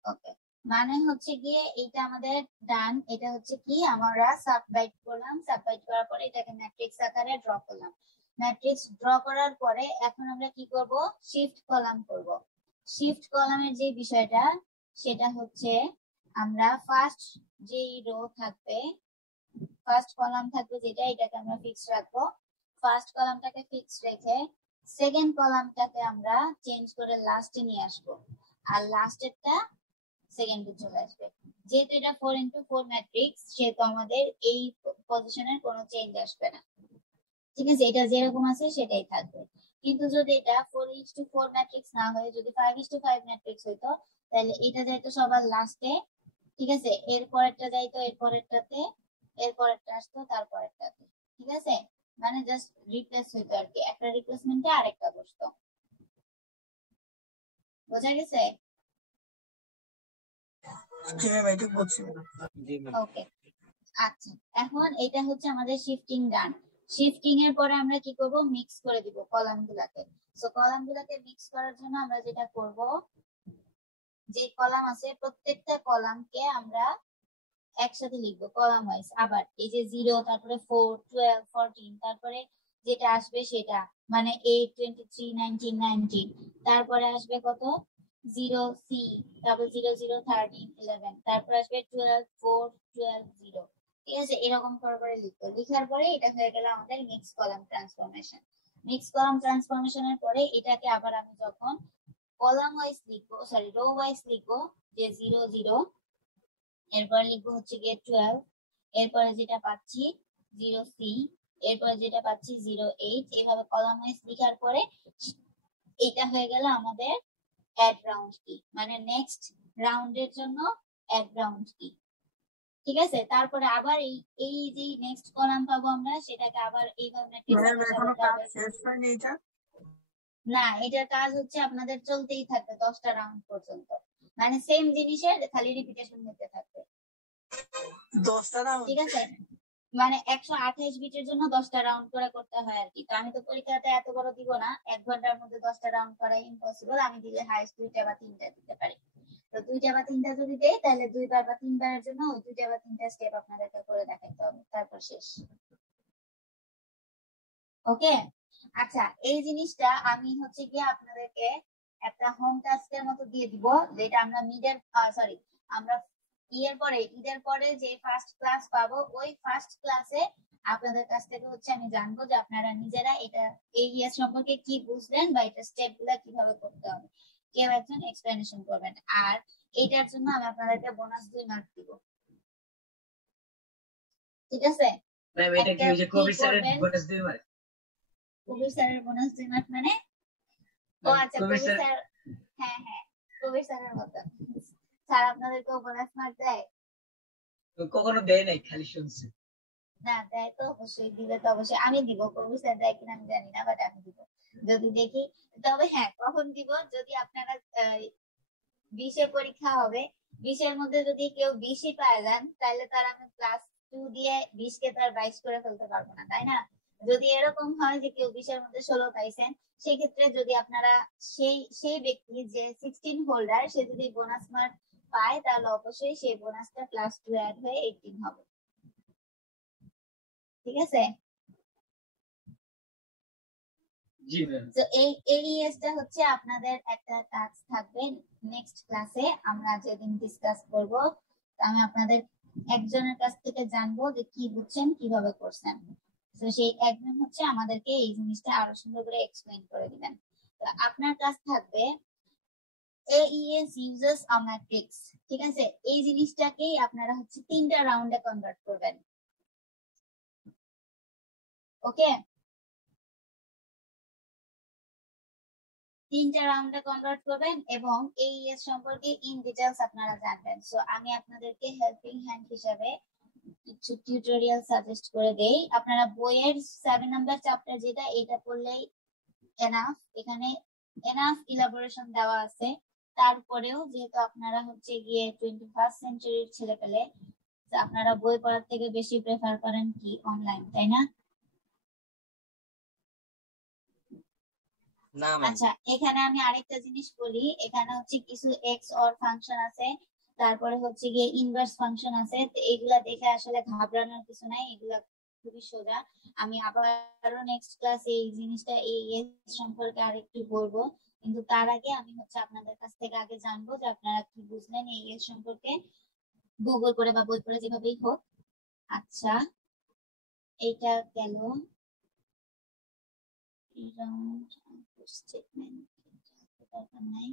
ওকে মানে হচ্ছে গিয়ে এটা আমাদের ডান। এটা হচ্ছে কি আমরা সাববাইট করলাম, সাববাইট করার পরে এটাকে ম্যাট্রিক্স আকারে ড্র করলাম। ম্যাট্রিক্স ড্র করার পরে এখন আমরা কি করব শিফট কলাম করব। শিফট কলামের যে বিষয়টা সেটা হচ্ছে আমরা ফার্স্ট যে রো থাকবে ফার্স্ট কলাম থাকবে যেটা এটাকে আমরা ফিক্স রাখবো। ফার্স্ট কলামটাকে ফিক্স রেখে সেকেন্ড কলামটাকে আমরা চেঞ্জ করে লাস্টে নিয়ে আসবো আর লাস্টেরটা সেকেন্ডে চলে আসবে। যেহেতু এটা 4x4 ম্যাট্রিক্স সেহেতু আমাদের এই পজিশনের কোনো চেঞ্জ আসবে না। ঠিক আছে এটা যেরকম আছে সেটাই থাকবে। কিন্তু যদি এটা 4x4 ম্যাট্রিক্স না হয়ে যদি 5x5 ম্যাট্রিক্স হইতো তাহলে এটা যাইতো সবার লাস্টে। ঠিক আছে এরপরেরটা যাইতো এরপরেরটাতে, এরপরেরটা আসতো তারপরেরটাতে। ঠিক আছে মানে জাস্ট রিপ্লেস হইতো আর কি, একটা রিপ্লেসমেন্টে আরেকটা বসতো। বোঝা গেছে? জি ম্যাম এটা বুঝছি। জি ম্যাম। ওকে আচ্ছা এখন এটা হচ্ছে আমাদের শিফটিং ডান। শিফটিং এর পরে আমরা কি করব মিক্স করে দিব কলাম গুলাকে। সো কলাম গুলাকে মিক্স করার জন্য আমরা যেটা করব যে কলাম আছে প্রত্যেকটা কলামকে আমরা একসাথে লিখবো কলাম ওয়াইজ। আবার এই যে 0 তারপরে 4 12 14 তারপরে যেটা আসবে সেটা মানে 8 23 19 19 তারপরে আসবে কত 0 C 0 0 0 13 11 তারপর আসবে 12 4 12 0। ঠিক আছে এরকম করে লিখবো। লিখার পরে এটা হয়ে গেল আমাদের mix column transformation. Mix column ট্রান্সফরমেশনের পরে এটাকে আবার আমি যখন কলাম ওয়াইজ লিখবো সরি রো ওয়াইজ লিখবো যে 0 0 এরপর লিখবো হচ্ছে গিয়ে 12 এরপরে যেটা পাচ্ছি 0C এরপরে যেটা পাচ্ছি 08 এইভাবে কলাম ওয়াইজ লেখার পরে এটা হয়ে গেল আমাদের অ্যাড রাউন্ড কি মানে নেক্সট রাউন্ডের জন্য অ্যাড রাউন্ড কি। ঠিক আছে, তারপরে আবার এই এই যে নেক্সট কলাম পাবো আমরা, সেটাকে আবার এইভাবে টেক্সট ম্যাম এখনো কাজ শেষ হয়নি এটা? না, এটার কাজ হচ্ছে আপনাদের চলতেই থাকবে 10টা রাউন্ড পর্যন্ত, মানে সেম জিনিসের খালি রিপিটেশন হতে থাকবে। 10টা রাউন্ড? ঠিক আছে, মানে 128 বিটের জন্য 10টা রাউন্ড করে করতে হয় আর কি। তো আমি তো পরীক্ষাতে এত বড় দিব না, 1 ঘন্টার মধ্যে 10টা রাউন্ড করা ইম্পসিবল। আমি দিলে হাইস্ট 2টা বা 3টা দিতে পারি। তো 2টা বা 3টা যদি দেই, তাহলে 2বার বা 3বারের জন্য ওই 2টা বা 3টা স্টেপ আপনাদেরকে করে দেখাতে হবে, তারপর শেষ। ওকে, আচ্ছা, এই জিনিসটা আমি হচ্ছে গিয়ে আপনাদেরকে একটা হোম টাস্কের মতো দিয়ে দিব, যেটা আমরা আমরা ঈদের পরে যে ফার্স্ট ক্লাস পাবো, ওই ফার্স্ট ক্লাসে আপনাদের কাছ থেকে হচ্ছে আমি জানবো যে আপনারা নিজেরা এটা এই ইয়ার সম্পর্কে কি বুঝলেন বা এটা স্টেপ গুলা কিভাবে করতে হবে, কেউ একজন এক্সপ্লেনেশন করবেন। আর এটার জন্য আমি আপনাদেরকে বোনাস 2 মার্ক দিব। ঠিক আছে, ম্যাম এটা কি ওই যে কবির স্যারের বোনাস 2 মার্ক? কবির স্যারের বোনাস 2 মার্ক মানে? ও আচ্ছা, কবির স্যার, হ্যাঁ হ্যাঁ, কবির স্যারের মতো স্যার আপনাদেরকেও বোনাস মার্ক দেয়? কখনো দেয় নাই, খালি শুনছি। না, দেয় তো অবশ্যই, দিলে তো অবশ্যই আমি দিব। কবির স্যার দেয় কিনা আমি জানি না, বাট আমি দিব যদি দেখি। তবে হ্যাঁ, কখন দিব, যদি আপনারা 20-এ পরীক্ষা হবে, 20-এর মধ্যে যদি কেউ 20ই পায় যান, তাহলে তার আমি +2 দিয়ে 20কে তার 22 করে ফেলতে পারবো না, তাই না? যদি এরকম হয় যে কেউ 20-এর মধ্যে 16 পাইছেন, সেক্ষেত্রে যদি আপনারা সেই ব্যক্তি যে 16 হোল্ডার, সে যদি বোনাস মার্ক পায়, তাহলে অবশ্যই সেই বোনাসটা +2 অ্যাড হয়ে 18 হবে। ঠিক আছে, জি ম্যাম। তো এই ইএসটা হচ্ছে আপনাদের একটা টাস্ক থাকবে নেক্সট ক্লাসে আমরা যেদিন ডিসকাস করব। আমি আপনাদের একজনের কাছ থেকে জানবো যে কি বুঝছেন, কিভাবে করছেন। তো সেই একজন হচ্ছে আমাদেরকে এই জিনিসটা আরো সুন্দর করে এক্সপ্লেইন করে দিবেন। তো আপনার কাছ থাকবে AES uses a matrix। ঠিক আছে, এই জিনিসটাকেই আপনারা হচ্ছে 3টা রাউন্ডে কনভার্ট করবেন। ওকে, 3টা রাউন্ডে কনভার্ট করবেন এবং AES সম্পর্কে ইন ডিটেইলস আপনারা জানবেন। সো আমি আপনাদেরকে হেল্পিং হ্যান্ড হিসেবে কিছু টিউটোরিয়াল সাজেস্ট করে দেই। আপনারা বইয়ের 7 নাম্বার চ্যাপ্টার যেটা, এটা পড়লেই এনাফ। এখানে এনাফ ইলাবোরেশন দেওয়া আছে। তারপরেও যেহেতু আপনারা হচ্ছে গিয়ে 21st সেঞ্চুরির ছেলেপেলে, আপনারা বই পড়ার থেকে বেশি প্রেফার করেন কি অনলাইন, তাই না? না ম্যাম। আচ্ছা, এখানে আমি আরেকটা জিনিস বলি, এখানে হচ্ছে কিছু এক্স অর ফাংশন আছে, তারপরে হচ্ছে গিয়ে ইনভার্স ফাংশন আছে। তো এগুলা দেখে আসলে ঘাবড়ানোর কিছু নাই, এগুলা খুবই সোজা। আমি আবারও নেক্সট ক্লাসে এই জিনিসটা এই সম্পর্কে আরেকটু বলবো, কিন্তু তার আগে আমি হচ্ছে আপনাদের কাছ থেকে আগে জানবো যে আপনারা কি বুঝলেন এই সম্পর্কে, গুগল করে বা বই পড়ে যেভাবেই হোক। আচ্ছা, এইটা গেল স্টেটমেন্ট, দরকার নাই।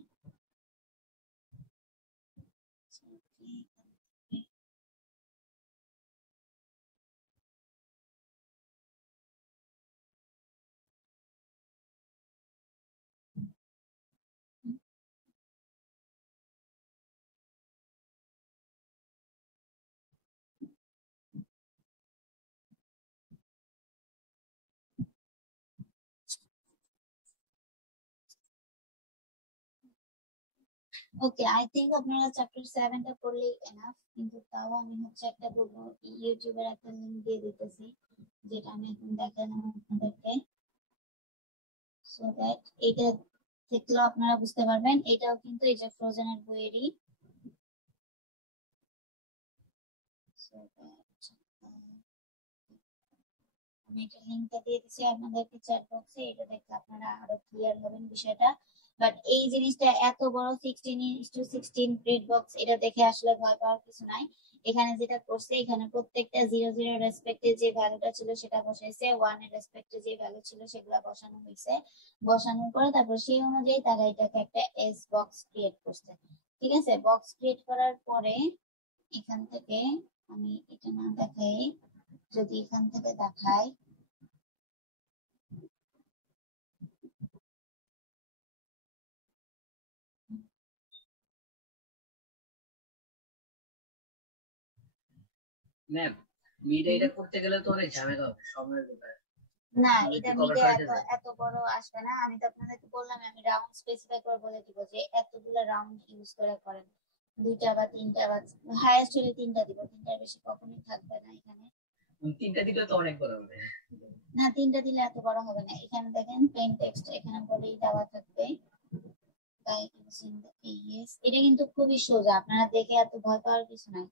ওকে, আই থিংক আপনারা চ্যাপ্টার 7টা পড়লেই এনাফ, কিন্তু তাও আমি হচ্ছে একটা বলবো, ইউটিউবের একটা লিংক দিয়ে দিতেছি, যেটা আমি এখন দেখালাম আপনাদেরকে, সো দ্যাট এটা দেখলেও আপনারা বুঝতে পারবেন। এটাও কিন্তু এই যে ফ্রোজেনের বইয়েরই। আমি একটা লিংকটা দিয়ে দিচ্ছি আপনাদেরকে চ্যাট বক্সে, এটা দেখলে আপনারা আরো ক্লিয়ার হবেন বিষয়টা। বাট এই জিনিসটা এত বড় 16:16 গ্রিড বক্স, এটা দেখে আসলে ভয় পাওয়ার কিছু নাই। এখানে যেটা করছে, এখানে প্রত্যেকটা 0 রেসপেক্টে যে ভ্যালুটা ছিল সেটা বসাইছে, 1 এর রেসপেক্টে যে ভ্যালু ছিল সেগুলো বসানো হয়েছে। বসানোর পরে তারপর সেই অনুযায়ী তারা এটাকে একটা এস বক্স ক্রিয়েট করছে। ঠিক আছে, বক্স ক্রিয়েট করার পরে এখান থেকে আমি এটা না দেখাই, যদি এখান থেকে দেখাই, ম্যাম মিডে এটা করতে গেলে তো অনেক ঝামেলা হবে, সময়ের ব্যাপার। না, মিডে এটা কভার মিডে করা এত যাবে? এত বড় আসবে না। আমি তো আপনাদেরকে বললাম, আমি রাউন্ড স্পেসিফাই করে বলে দিব যে এতগুলো রাউন্ড ইউজ করে করেন, 2টা বা 3টা বা হাইয়েস্ট হলে 3টা দিব, 3টার বেশি কখনোই থাকবে না এখানে। 3টা দিলে তো অনেক বড় হবে। না, 3টা দিলে এত বড় হবে না। এখানে দেখেন প্লেন টেক্সট এখানে বলেই দেওয়া থাকবে by using the AES। এটা কিন্তু খুবই সোজা, আপনারা দেখে এত ভয় পাওয়ার কিছু নাই।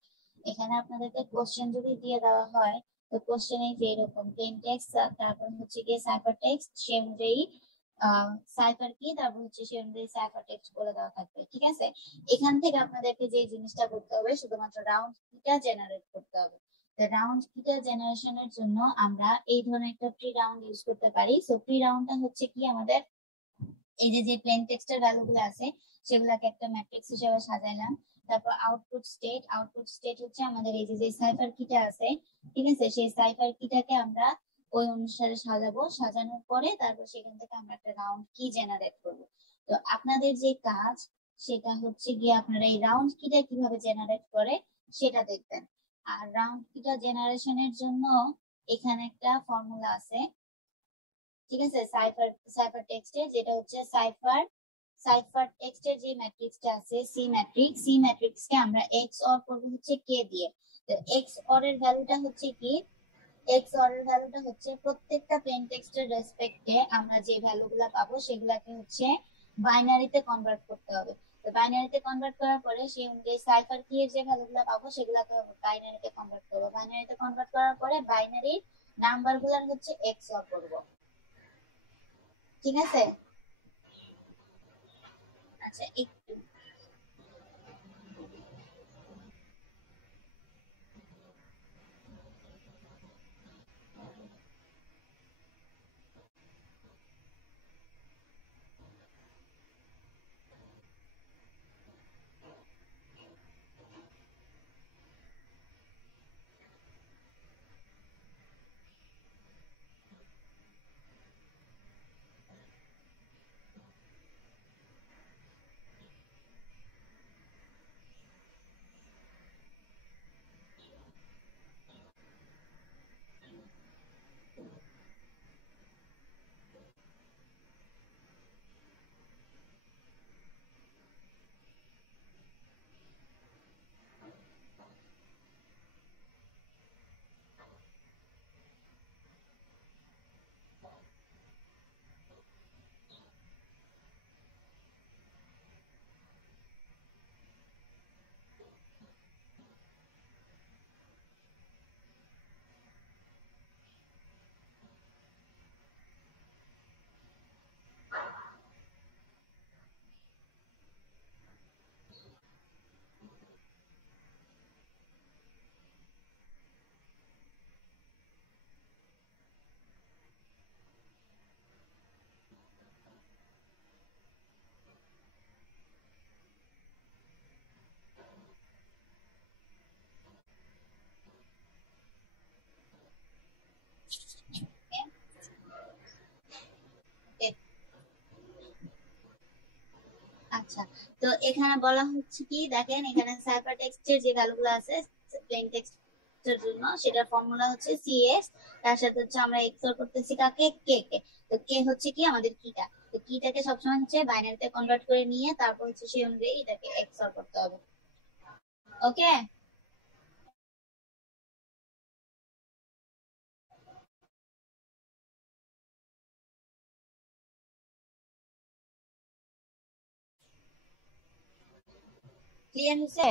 এখানে আপনাদেরকে কোশ্চেন যদি দিয়ে দেওয়া হয়, তো কোশ্চেনে যে এরকম প্লেন টেক্সট, তারপর হচ্ছে গিয়ে সাইফার টেক্সট, সে অনুযায়ী সাইফার কি, তারপর হচ্ছে সে অনুযায়ী সাইফার টেক্সট বলে দেওয়া থাকবে, ঠিক আছে। এখান থেকে আপনাদেরকে যে জিনিসটা করতে হবে, শুধুমাত্র রাউন্ড কিটা জেনারেট করতে হবে। রাউন্ড কিটা জেনারেশনের জন্য আমরা এই ধরনের একটা প্রি রাউন্ড ইউজ করতে পারি। সো প্রি রাউন্ডটা হচ্ছে কি, আমাদের এই যে যে প্লেন টেক্সটের ভ্যালুগুলো আছে সেগুলোকে একটা ম্যাট্রিক্স হিসেবে সাজাইলাম। তারপর আউটপুট স্টেট হচ্ছে আমাদের এই যে যে সাইফার কিটা আছে, ঠিক আছে, সেই সাইফার কিটাকে আমরা ওই অনুসারে সাজাবো। সাজানোর পরে তারপর সেখান থেকে আমরা একটা রাউন্ড কি জেনারেট করব। তো আপনাদের যে কাজ, সেটা হচ্ছে গিয়ে আপনারা এই রাউন্ড কিটা কিভাবে জেনারেট করে সেটা দেখবেন। আর রাউন্ড কিটা জেনারেশনের জন্য এখানে একটা ফর্মুলা আছে, ঠিক আছে। সাইফার টেক্সটে যেটা হচ্ছে সাইফার টেক্সটের যে ম্যাট্রিক্সটা আছে সি ম্যাট্রিক্সকে আমরা এক্স অর করব হচ্ছে কে দিয়ে। তো এক্স অর এর ভ্যালুটা হচ্ছে কি, এক্স অর এর ভ্যালুটা হচ্ছে প্রত্যেকটা প্লেন টেক্সটের রেসপেক্টে আমরা যে ভ্যালুগুলা পাবো সেগুলাকে হচ্ছে বাইনারিতে কনভার্ট করতে হবে। তো বাইনারিতে কনভার্ট করার পরে সেই অনুযায়ী সাইফার কি এর যে ভ্যালুগুলা পাবো সেগুলাকে বাইনারিতে কনভার্ট করবো। বাইনারিতে কনভার্ট করার পরে বাইনারির নাম্বারগুলার হচ্ছে এক্স অর করবো, ঠিক আছে। আচ্ছা, একটু আচ্ছা, তো এখানে বলা হচ্ছে কি, দেখেন এখানে সাইফার টেক্সটের যে ভ্যালুগুলো আছে প্লেন টেক্সটের জন্য, সেটার ফর্মুলা হচ্ছে সিএস, তার সাথে হচ্ছে আমরা এক্সঅর করতেছি কাকে, কে কে। তো কে হচ্ছে কি আমাদের কিটা, তো কিটাকে সবসময় হচ্ছে বাইনারিতে কনভার্ট করে নিয়ে তারপর হচ্ছে সেই অনুযায়ী এটাকে এক্সঅর করতে হবে। ওকে, ক্লিয়ার হয়েছে?